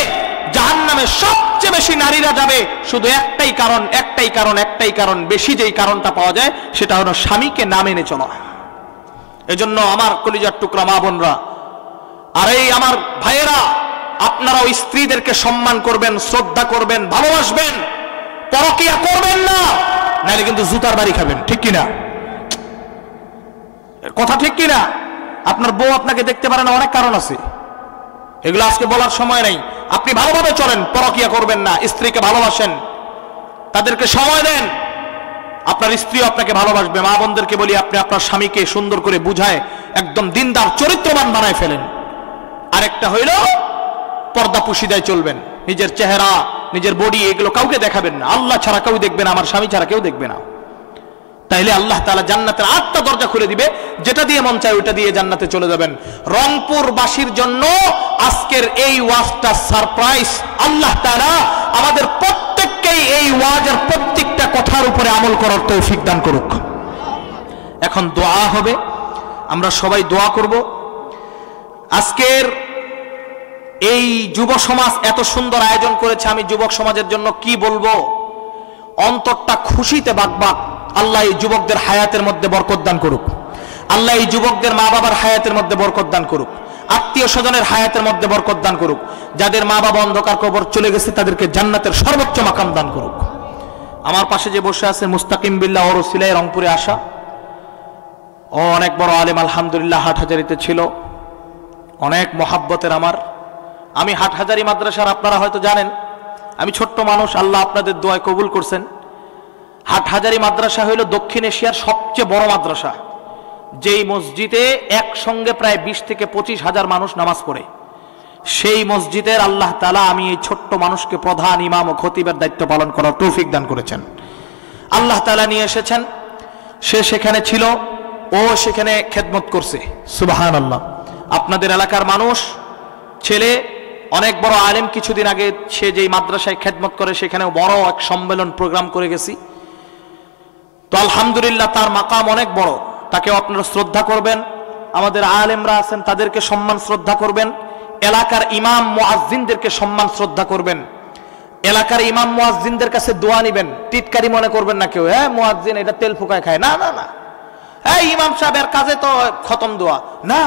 জাহান্নামে সবচেয়ে বেশি নারীরা যাবে, শুধু একটাই কারণ, বেশি যেই কারণটা পাওয়া যায় সেটা হলো স্বামীকে না মেনে চলা। এজন্য আমার কলিজার টুকরা মা বোনরা, আর এই আমার ভাইয়েরা, আপনারা ওই স্ত্রীদেরকে সম্মান করবেন, শ্রদ্ধা করবেন, ভালোবাসবেন, পরকিয়া করবেন না, নাহলে কিন্তু জুতার বাড়ি খাবেন। ঠিক কিনা? কথা ঠিক কিনা? আপনার বউ আপনাকে দেখতে পারে না, অনেক কারণ আছে, এগুলো আজকে বলার সময় নেই। আপনি ভালোভাবে চলেন, পরকিয়া করবেন না, স্ত্রীকে ভালোবাসেন, তাদেরকে সময় দেন, আপনার স্ত্রী আপনাকে ভালোবাসবে। মা বোনদেরকে বলি, আপনি আপনার স্বামীকে সুন্দর করে বুঝায় একদম দিনদার চরিত্রবান বানায় ফেলেন। আরেকটা হইল পর্দা পুশিদায় চলবেন, নিজের চেহারা, নিজের বডি এগুলো কাউকে দেখাবেন না। আল্লাহ ছাড়া কেউ দেখবে না, আমার স্বামী ছাড়া কেউ দেখবে না। তাইলে আল্লাহ তাআলা জান্নাতের 8টা দরজা খুলে দিবে, যেটা দিয়ে মন চায় ওইটা দিয়ে জান্নাতে চলে যাবেন। রংপুরবাসীর জন্য আজকের এই ওয়াজটা সারপ্রাইজ। আল্লাহ তাআলা আমাদের প্রত্যেককেই এই ওয়াজের প্রত্যেকটা কথার উপরে আমল করার তৌফিক দান করুক। এখন দোয়া হবে, আমরা সবাই দোয়া করব। আজকের এই যুব সমাজ এত সুন্দর আয়োজন করেছে, আমি যুবক সমাজের জন্য কি বলবো, অন্তরটা খুশিতে বাকবাক। আল্লাহ এই যুবকদের হায়াতের মধ্যে বরকত দান করুক, আল্লাহ এই যুবকদের মা বাবার হায়াতের মধ্যে বরকত দান করুক, আত্মীয় স্বজনের হায়াতের মধ্যে বরকত দান করুক। যাদের মা বাবা অন্ধকার কবর চলে গেছে, তাদেরকে জান্নাতের সর্বোচ্চ মাকাম দান করুক। আমার পাশে যে বসে আছে মুস্তাকিম বিল্লাহ ওর সিলাই, রংপুরে আসা, ও অনেক বড় আলেম, আলহামদুলিল্লাহ হাটহাজারিতে ছিল, অনেক মহাব্বতের আমার। আমি হাটহাজারি মাদ্রাসার, আপনারা হয়তো জানেন, আমি ছোট্ট মানুষ, আল্লাহ আপনাদের দোয়ায় কবুল করছেন। হাটহাজারি মাদ্রাসা হইল দক্ষিণ এশিয়ার সবচেয়ে বড় মাদ্রাসা, যেই মসজিদে একসঙ্গে প্রায় 20 থেকে 25 হাজার মানুষ নামাজ পড়ে। সেই মসজিদের আল্লাহ তাআলা আমি এই ছোট্ট মানুষকে প্রধান ইমাম ও খতিবের দায়িত্ব পালন করার তৌফিক দান করেছেন। আল্লাহ তাআলা নিয়ে এসেছেন, সে সেখানে ছিল, ও সেখানে খেদমত করছে। সুবহানাল্লাহ। আপনাদের এলাকার মানুষ, ছেলে, অনেক বড় আলেম। কিছুদিন আগে সে যেই মাদ্রাসায় খেদমত করে, সেখানেও বড় এক সম্মেলন প্রোগ্রাম করে গেছি। তো আলহামদুলিল্লাহ, তার মাকাম অনেক বড়, তাকেও আপনারা শ্রদ্ধা করবেন। আমাদের আলেমরা আছেন, তাদেরকে সম্মান শ্রদ্ধা করবেন। এলাকার ইমাম মুয়াজ্জিনদেরকে সম্মান শ্রদ্ধা করবেন। এলাকার ইমাম মুয়াজ্জিনদের কাছে দোয়া নিবেন, টিটকারি মনে করবেন না কেউ, হ্যাঁ মুয়াজ্জিন এটা তেল ফুকায় খায়, না না না, হ্যাঁ ইমাম সাহেবের কাজে তো খতম দোয়া না।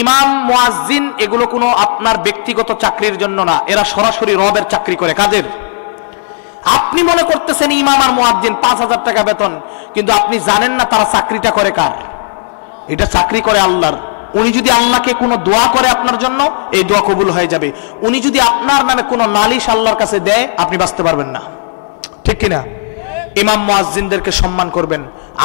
ইমাম মুয়াজ্জিন এগুলো কোনো আপনার ব্যক্তিগত চাকরির জন্য না, এরা সরাসরি রবের চাকরি করে। কাজের আপনি মনে করতেছেন ইমাম আর মুয়াজ্জিন 5000 টাকা বেতন, কিন্তু আপনি জানেন না তারা চাকরিটা করে কার। এটা চাকরি করে আল্লাহর। উনি যদি আল্লাহকে কোনো দোয়া করে আপনার জন্য, এই দোয়া কবুল হয়ে যাবে। উনি যদি আপনার নামে কোনো নালিশ আল্লাহর কাছে দেয়, আপনি বাঁচতে পারবেন না। ঠিক কিনা? ইমাম মুয়াজ্জিনদেরকে সম্মান করবেন,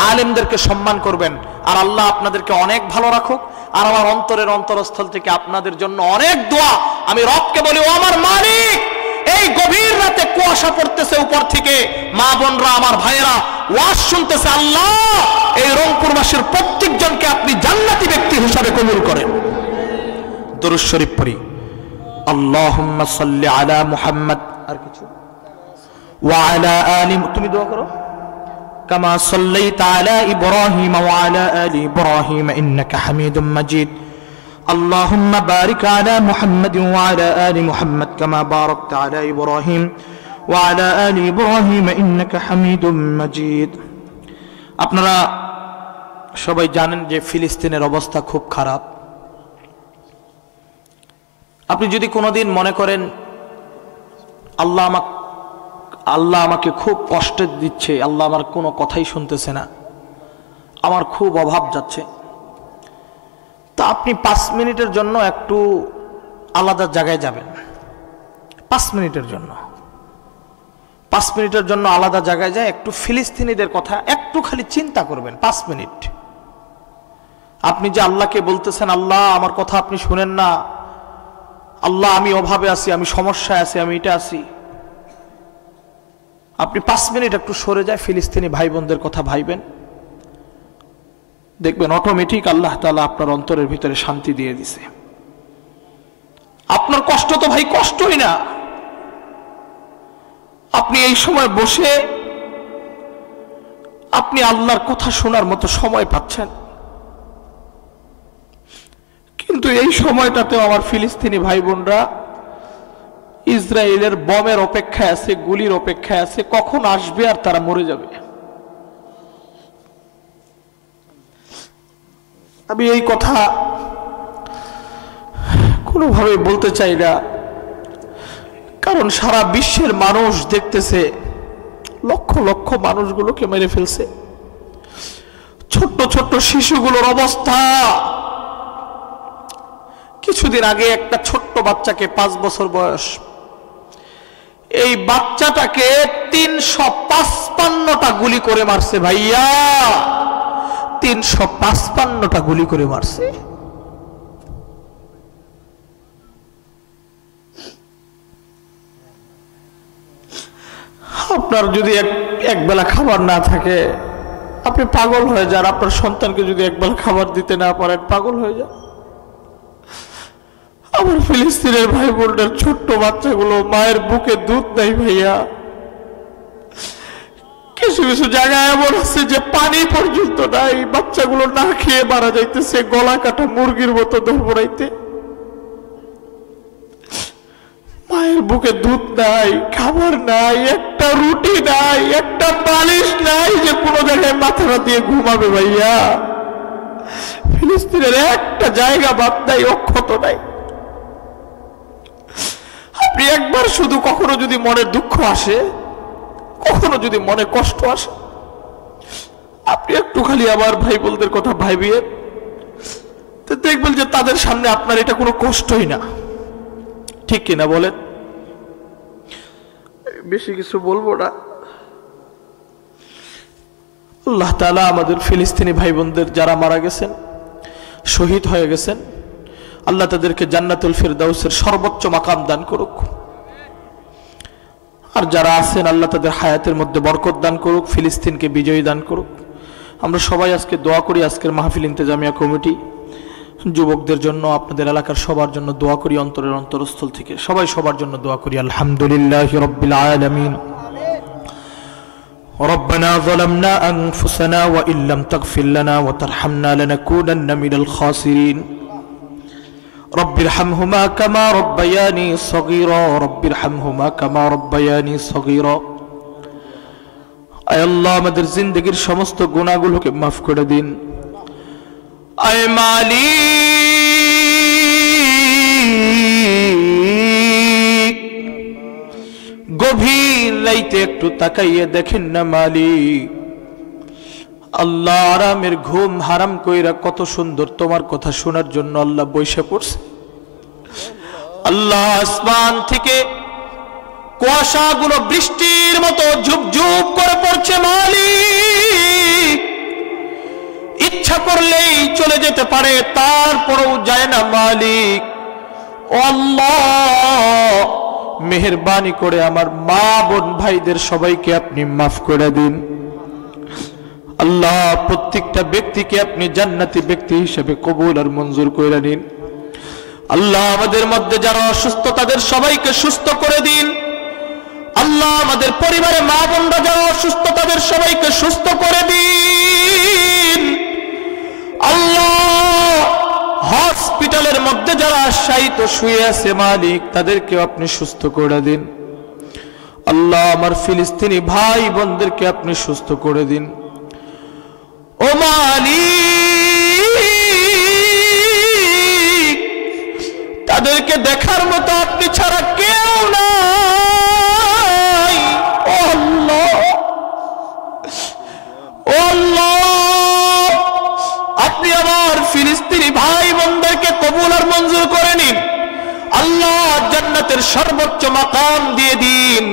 আলেমদেরকে সম্মান করবেন, আর আল্লাহ আপনাদেরকে অনেক ভালো রাখুক। আর আমার অন্তরের অন্তরস্থল থেকে আপনাদের জন্য অনেক দোয়া। আমি রবকে বলি, ও আমার মালিক, এই গভীর রাতে কুয়াশা পড়তেছে উপর থেকে, মা বোনরা, আমার ভাইয়েরা ওয়াজ শুনতেছে, আল্লাহ এই রংপুরবাসীর প্রত্যেকজনকে আপনি জান্নাতি ব্যক্তি হিসাবে কবুল করেন। দরুদ শরীফ পড়ি, আল্লাহুম্মা সাল্লি আলা মুহাম্মদ, আর কিছু, ওয়া আলা আলি, তুমি দোয়া করো, কামা সাল্লাইতা আলা ইব্রাহিম ওয়া আলা আলি ইব্রাহিম ইন্নাকা হামিদুম মাজিদ। اللهم بارك على محمد وعلى آل محمد كما باركت على إبراهيم وعلى آل إبراهيم إنك حميد مجيد। আপনারা সবাই জানেন যে ফিলিস্তিনের অবস্থা খুব খারাপ। আপনি যদি কোনোদিন মনে করেন আল্লাহ আমাকে খুব কষ্ট দিচ্ছে, আল্লাহ আমার কোনো কথাই শুনতেছে না, আমার খুব অভাব যাচ্ছে, তা আপনি 5 মিনিটের জন্য একটু আলাদা জায়গায় যাবেন। 5 মিনিটের জন্য, 5 মিনিটের জন্য আলাদা জায়গায় যায় একটু ফিলিস্তিনিদের কথা একটু খালি চিন্তা করবেন। 5 মিনিট আপনি যে আল্লাহকে বলতেছেন, আল্লাহ আমার কথা আপনি শুনেন না, আল্লাহ আমি অভাবে আছি, আমি সমস্যায় আছি, আমি এটা আছি। আপনি 5 মিনিট একটু সরে যায় ফিলিস্তিনি ভাই বোনদের কথা ভাইবেন, দেখবেন অটোমেটিক আল্লাহ তাআলা আপনার অন্তরের ভিতরে শান্তি দিয়ে দিছে। আপনার কষ্ট তো ভাই কষ্টই না, আপনি এই সময় বসে আপনি আল্লাহর কথা শোনার মতো সময় পাচ্ছেন। কিন্তু এই সময়টাতেও আমার ফিলিস্তিনি ভাই বোনরা ইসরায়েলের বমের অপেক্ষায় আছে, গুলির অপেক্ষায় আছে, কখন আসবে আর তারা মরে যাবে। আমি এই কথা কোনোভাবে বলতে চাই না, কারণ সারা বিশ্বের মানুষ দেখতেছে লক্ষ লক্ষ মানুষগুলোকে মেরে ফেলছে। ছোট্ট ছোট্ট শিশুগুলোর অবস্থা, কিছুদিন আগে একটা ছোট্ট বাচ্চাকে 5 বছর বয়স, এই বাচ্চাটাকে 355টা গুলি করে মারছে ভাইয়া, 355টা গুলি করে মারছে। আপনার যদি এক বেলা খাবার না থাকে আপনি পাগল হয়ে যান, আপনার সন্তানকে যদি এক বেলা খাবার দিতে না পারেন পাগল হয়ে যান। আমার ফিলিস্তিনের ভাই বোনদের ছোট্ট বাচ্চাগুলো মায়ের বুকে দুধ দেয় ভাইয়া। কিছু কিছু জায়গায় এমন আছে যে পানি পর্যন্ত নাই, বাচ্চাগুলো না খেয়ে মারা যাইতেছে, গলা কাটা মুরগির মতো ধরবড়াইতে। মায়ের বুকে দুধ নাই, খাবার নাই, একটা রুটি নাই, একটা বালিশ নাই যে কোনো জায়গায় মাথাটা দিয়ে ঘুমাবে ভাইয়া। ফিলিস্তিনের একটা জায়গা বাদ নাই, অক্ষত নাই। আপনি একবার শুধু কখনো যদি মনে দুঃখ আসে, কখনো যদি মনে কষ্ট আসে, আপনি একটু খালি আমার ভাই বোনদের কথা ভাইবিয়ে দেখবেন যে তাদের সামনে আপনার এটা কোনো কষ্টই না। ঠিক কিনা বলেন? বেশি কিছু বলবো না। আল্লাহ তাআলা আমাদের ফিলিস্তিনি ভাই বোনদের যারা মারা গেছেন, শহীদ হয়ে গেছেন, আল্লাহ তাদেরকে জান্নাতুল ফিরদাউসের সর্বোচ্চ মাকাম দান করুক। আর যারা আছেন আল্লাহ তাদের হায়াতের মধ্যে বরকত দান করুক, ফিলিস্তিনকে বিজয়ী দান করুক। আমরা সবাই আজকে দোয়া করি, আজকের মাহফিল ইন্তেজামিয়া কমিটি যুবকদের জন্য, আপনাদের এলাকার সবার জন্য দোয়া করি, অন্তরের অন্তরস্থল থেকে সবাই সবার জন্য দোয়া করি। আলহামদুলিল্লাহি রাব্বিল আলামিন। ربنا ظلمنا أنفسنا وإن لم تغفر لنا وترحمنا لنكونن من الخاسرين رب ارحمهما كما ربياني صغيرا رب ارحمهما كما ربياني صغيرا আয় আল্লাহ আমাদের জিন্দেগীর সমস্ত গুনাহগুলোকে মাফ করে দিন। আয় মালিক, গভীর রাইতে একটু তাকাইয়ে দেখেন না মালিক, আল্লাহ আরামের ঘুম হারাম কইরা কত সুন্দর তোমার কথা শোনার জন্য আল্লাহ বইসা পড়ছে। আল্লাহ আসমান থেকে কুয়াশাগুলো বৃষ্টির মতো ঝুপঝুপ করে পড়ছে মালিক, ইচ্ছা করলেই চলে যেতে পারে, তারপরেও যায় না মালিক। ও আল্লাহ, মেহেরবানি করে আমার মা বোন ভাইদের সবাইকে আপনি মাফ করে দিন। আল্লাহ প্রত্যেকটা ব্যক্তিকে আপনি জান্নাতি ব্যক্তি হিসেবে কবুল আর মঞ্জুর করে নিন। আল্লাহ আমাদের মধ্যে যারা অসুস্থ তাদের সবাইকে সুস্থ করে দিন। আল্লাহ আমাদের পরিবারে মা বোনরা যারা অসুস্থ তাদের সবাইকে সুস্থ করে দিন। আল্লাহ হসপিটালের মধ্যে যারা শায়িত শুয়ে আছে মালিক তাদেরকে আপনি সুস্থ করে দিন। আল্লাহ আমার ফিলিস্তিনি ভাই বোনদেরকে আপনি সুস্থ করে দিন। ও মালিক, তাদেরকে দেখার মতো আপনি ছাড়া কেউ নাই। ও আল্লাহ, ও আল্লাহ, আপনি আমার ফিলিস্তিনি ভাই বোনদেরকে কবুল আর মঞ্জুর করে নিন। আল্লাহ জান্নাতের সর্বোচ্চ মাকাম দিয়ে দিন।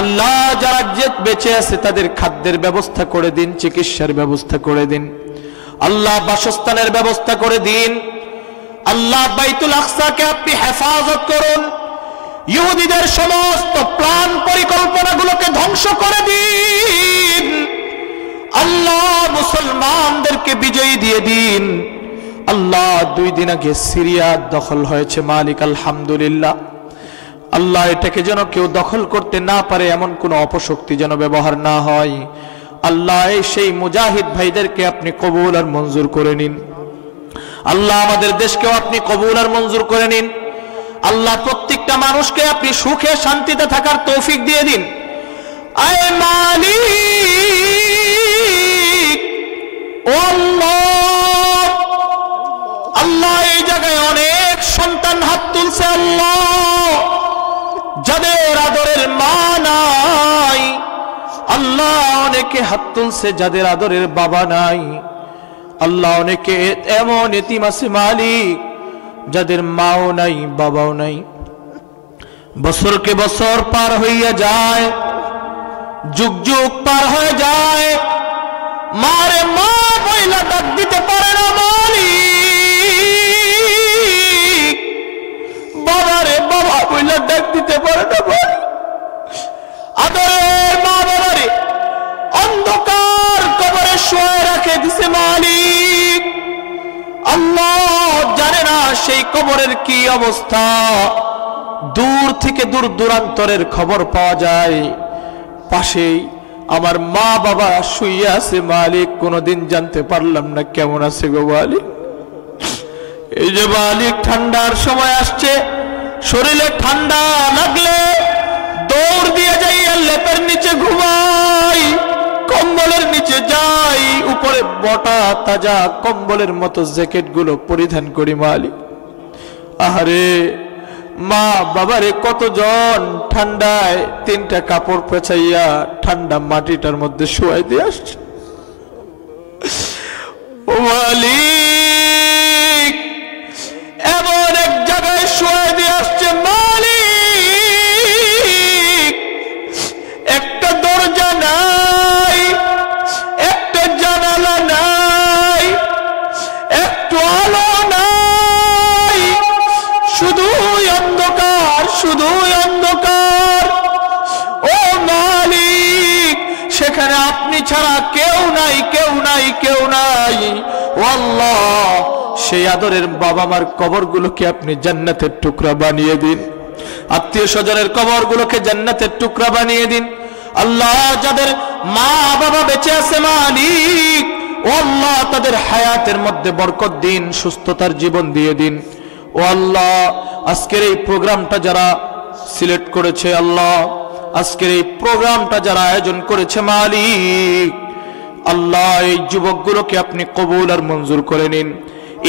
আল্লাহ যারা বেঁচে আছে তাদের খাদ্যের ব্যবস্থা করে দিন, চিকিৎসার ব্যবস্থা করে দিন। আল্লাহ বাসস্থানের ব্যবস্থা করে দিন। আল্লাহ বাইতুল আকসাকে আপনি হেফাজত করুন। ইহুদিদের সমস্ত প্ল্যান পরিকল্পনাগুলোকে ধ্বংস করে দিন। আল্লাহ মুসলমানদেরকে বিজয়ী দিয়ে দিন। আল্লাহ 2 দিন আগে সিরিয়া দখল হয়েছে মালিক, আলহামদুলিল্লাহ। আল্লাহ এটাকে যেন কেউ দখল করতে না পারে, এমন কোন অপশক্তি যেন ব্যবহার না হয়। আল্লাহ এই সেই মুজাহিদ ভাইদেরকে আপনি কবুল আর মঞ্জুর করে নিন। আল্লাহ আমাদের দেশকেও আপনি কবুল আর মঞ্জুর করে নিন। আল্লাহ প্রত্যেকটা মানুষকে আপনি সুখে শান্তিতে থাকার তৌফিক দিয়ে দিন। আয় মালিক ও আল্লাহ, আল্লাহ এই জায়গায় অনেক সন্তান হাত তুলছে আল্লাহ, যাদের আদরের মা নাই। আল্লাহ অনেকে হাত তুলছে যাদের আদরের বাবা নাই। আল্লাহ অনেকে এমন এতিম আছে মালিক, যাদের মাও নাই বাবাও নাই। বছরকে বছর পার হইয়া যায়, যুগ যুগ পার হয়ে যায়, মারে মা বইলা ডাক দিতে পারে না মালিক, বাবারে বাবা বইলা ডাক দিতে পারে না মালিক। আদরের মা বাবারে অন্ধকার কবরে শুয়ে রেখে দিছে মালিক। আল্লাহ জানে না সেই কবরের কি অবস্থা। দূর থেকে দূর দূরান্তরের খবর পাওয়া যায়, পাশেই আমার মা বাবা শুয়ে আছে মালিক, কোনোদিন জানতে পারলাম না কেমন আছে গো মালিক। এই যে মালিক ঠান্ডার সময় আসছে, শরীরে ঠান্ডা লাগলে দৌড় দিয়ে যাই আর লেপের নিচে ঘুমাই, কম্বলের নিচে যাই, উপরে বটা তাজা কম্বলের মতো জ্যাকেট গুলো পরিধান করি মালিক। আহারে মা বাবারে কতজন ঠান্ডায় 3টা কাপড় পেঁচাইয়া ঠান্ডা মাটিটার মধ্যে শুয়াই দিয়ে আসছে। ও মালিক এমন এক জায়গায় শুয়াই দিয়ে আসছে মালিক, একটা দরজা নাই, একটা জানালা নাই, একটু আলো নাই, শুধুই অন্ধকার, শুধুই অন্ধকার। ও মালিক সেখানে আপনি ছাড়া কেউ নাই, কেউ নাই, কেউ নাই। ও আল্লাহ সেই আদরের বাবা মার কবরগুলোকে আপনি জান্নাতের টুকরা বানিয়ে দিন। আত্মীয় স্বজনের কবরগুলোকে জান্নাতের টুকরা বানিয়ে দিন। আল্লাহ যাদের মা বাবা বেঁচে আছে মালিক, ও আল্লাহ তাদের হায়াতের মধ্যে বরকত দিন, সুস্থতার জীবন দিয়ে দিন। ও আল্লাহ আজকের এই প্রোগ্রামটা যারা সিলেক্ট করেছে, আল্লাহ আজকের এই প্রোগ্রামটা যারা আয়োজন করেছে মালিক, আল্লাহ এই যুবকগুলোকে আপনি কবুল আর মঞ্জুর করে নিন।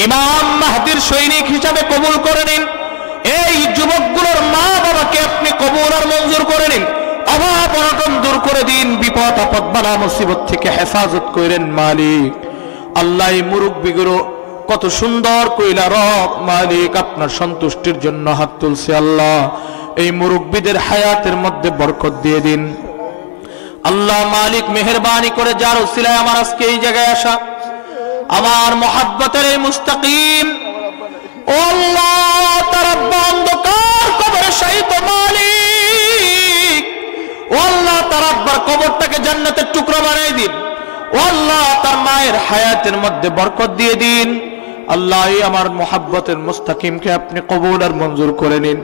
ইমাম মাহদির সৈনিক হিসাবে কবুল করে নিন। এই যুবকগুলোর মা বাবাকে আপনি কবুল আর মঞ্জুর করে নিন। অভাব অনটন দূর করে দিন, বিপদ আপদ বালা মুসিবত থেকে হেফাজত করেন মালিক। আল্লাহ এই মুরব্বিগুলো কত সুন্দর কইলা রব মালিক, আপনার সন্তুষ্টির জন্য হাত তুলছে। আল্লাহ এই মুরব্বিদের হায়াতের মধ্যে বরকত দিয়ে দিন। আল্লাহ মালিক মেহেরবানি করে যার উসিলায় আমার আজকে এই জায়গায় আসা, আমার মহাব্বতের এই মুস্তাকিম, ও আল্লাহ তার অন্ধকার কবরে শায়িত মালিক, ও আল্লাহ তার আব্বার কবরটাকে জান্নাতের টুকরা বানিয়ে দিন। ও আল্লাহ তার মায়ের হায়াতের মধ্যে বরকত দিয়ে দিন। আল্লাহ আমার মহাব্বতের মুস্তাকিমকে আপনি কবুল আর মঞ্জুর করে নিন।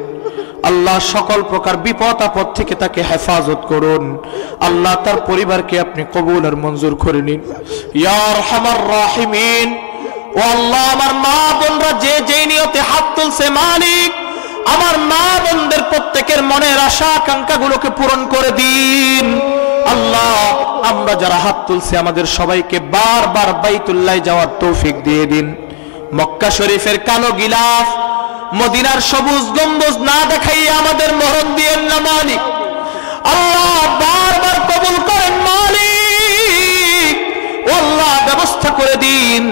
আল্লাহ সকল প্রকার বিপদ আপদ থেকে তাকে হেফাজত করুন। আল্লাহ তার পরিবারকে আপনি কবুল আর মঞ্জুর করে নিন ইয়া আরহামার রাহিমিন। ও আল্লাহ আমার মা বোনরা যে যেই নিয়তে হাত তুলছে মালিক, আমার মা বোনদের প্রত্যেকের মনের আশা আকাঙ্ক্ষাগুলোকে পূরণ করে দিন। আল্লাহ আমরা যারা হাত তুলছে আমাদের সবাইকে বারবার বাইতুল্লাহ যাওয়ার তৌফিক দিয়ে দিন। মক্কা শরীফের কালো গিলাফ, মদিনার সবুজ গম্বুজ না দেখাইয়া আমাদের মরণ দিয়েন না মালিক। আল্লাহ বারবার কবুল করেন মালিক। ও আল্লাহ ব্যবস্থা করে দিন।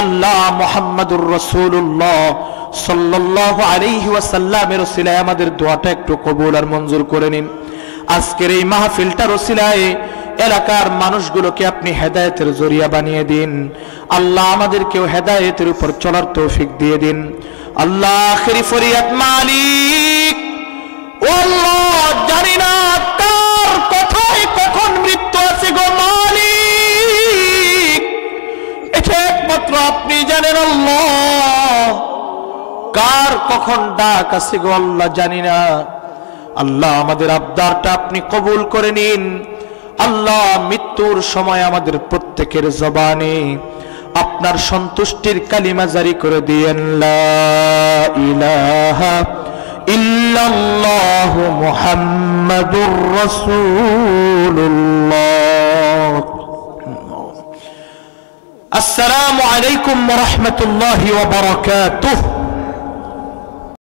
আল্লাহ মুহাম্মাদুর রাসূলুল্লাহ সাল্লাল্লাহু আলাইহি ওয়াসাল্লামের ওসিলায় আমাদের দোয়াটা একটু কবুল আর মঞ্জুর করে নিন। আজকের এই মাহফিলটার ওসিলায় এলাকার মানুষগুলোকে আপনি হেদায়েতের জরিয়া বানিয়ে দিন। আল্লাহ আমাদেরকেও হেদায়েতের উপর চলার তৌফিক দিয়ে দিন। আল্লাহ আখিরি ফরিয়াদ মালিক, ও আল্লাহ জানি না কার কোথায় কখন মৃত্যু আছে গো মালিক, এটা একমাত্র আপনি জানেন আল্লাহ। কার কখন ডাক আছে গো আল্লাহ জানি না। আল্লাহ আমাদের আবদারটা আপনি কবুল করে নিন। আল্লাহ মৃত্যুর সময় আমাদের প্রত্যেকের জবানে আপনার সন্তুষ্টির কালিমা জারি করে দিয়েন, লা ইলাহা ইল্লাল্লাহু মুহাম্মাদুর রাসূলুল্লাহ। আসসালামু আলাইকুম ওয়া রাহমাতুল্লাহি ওয়া বারাকাতুহু।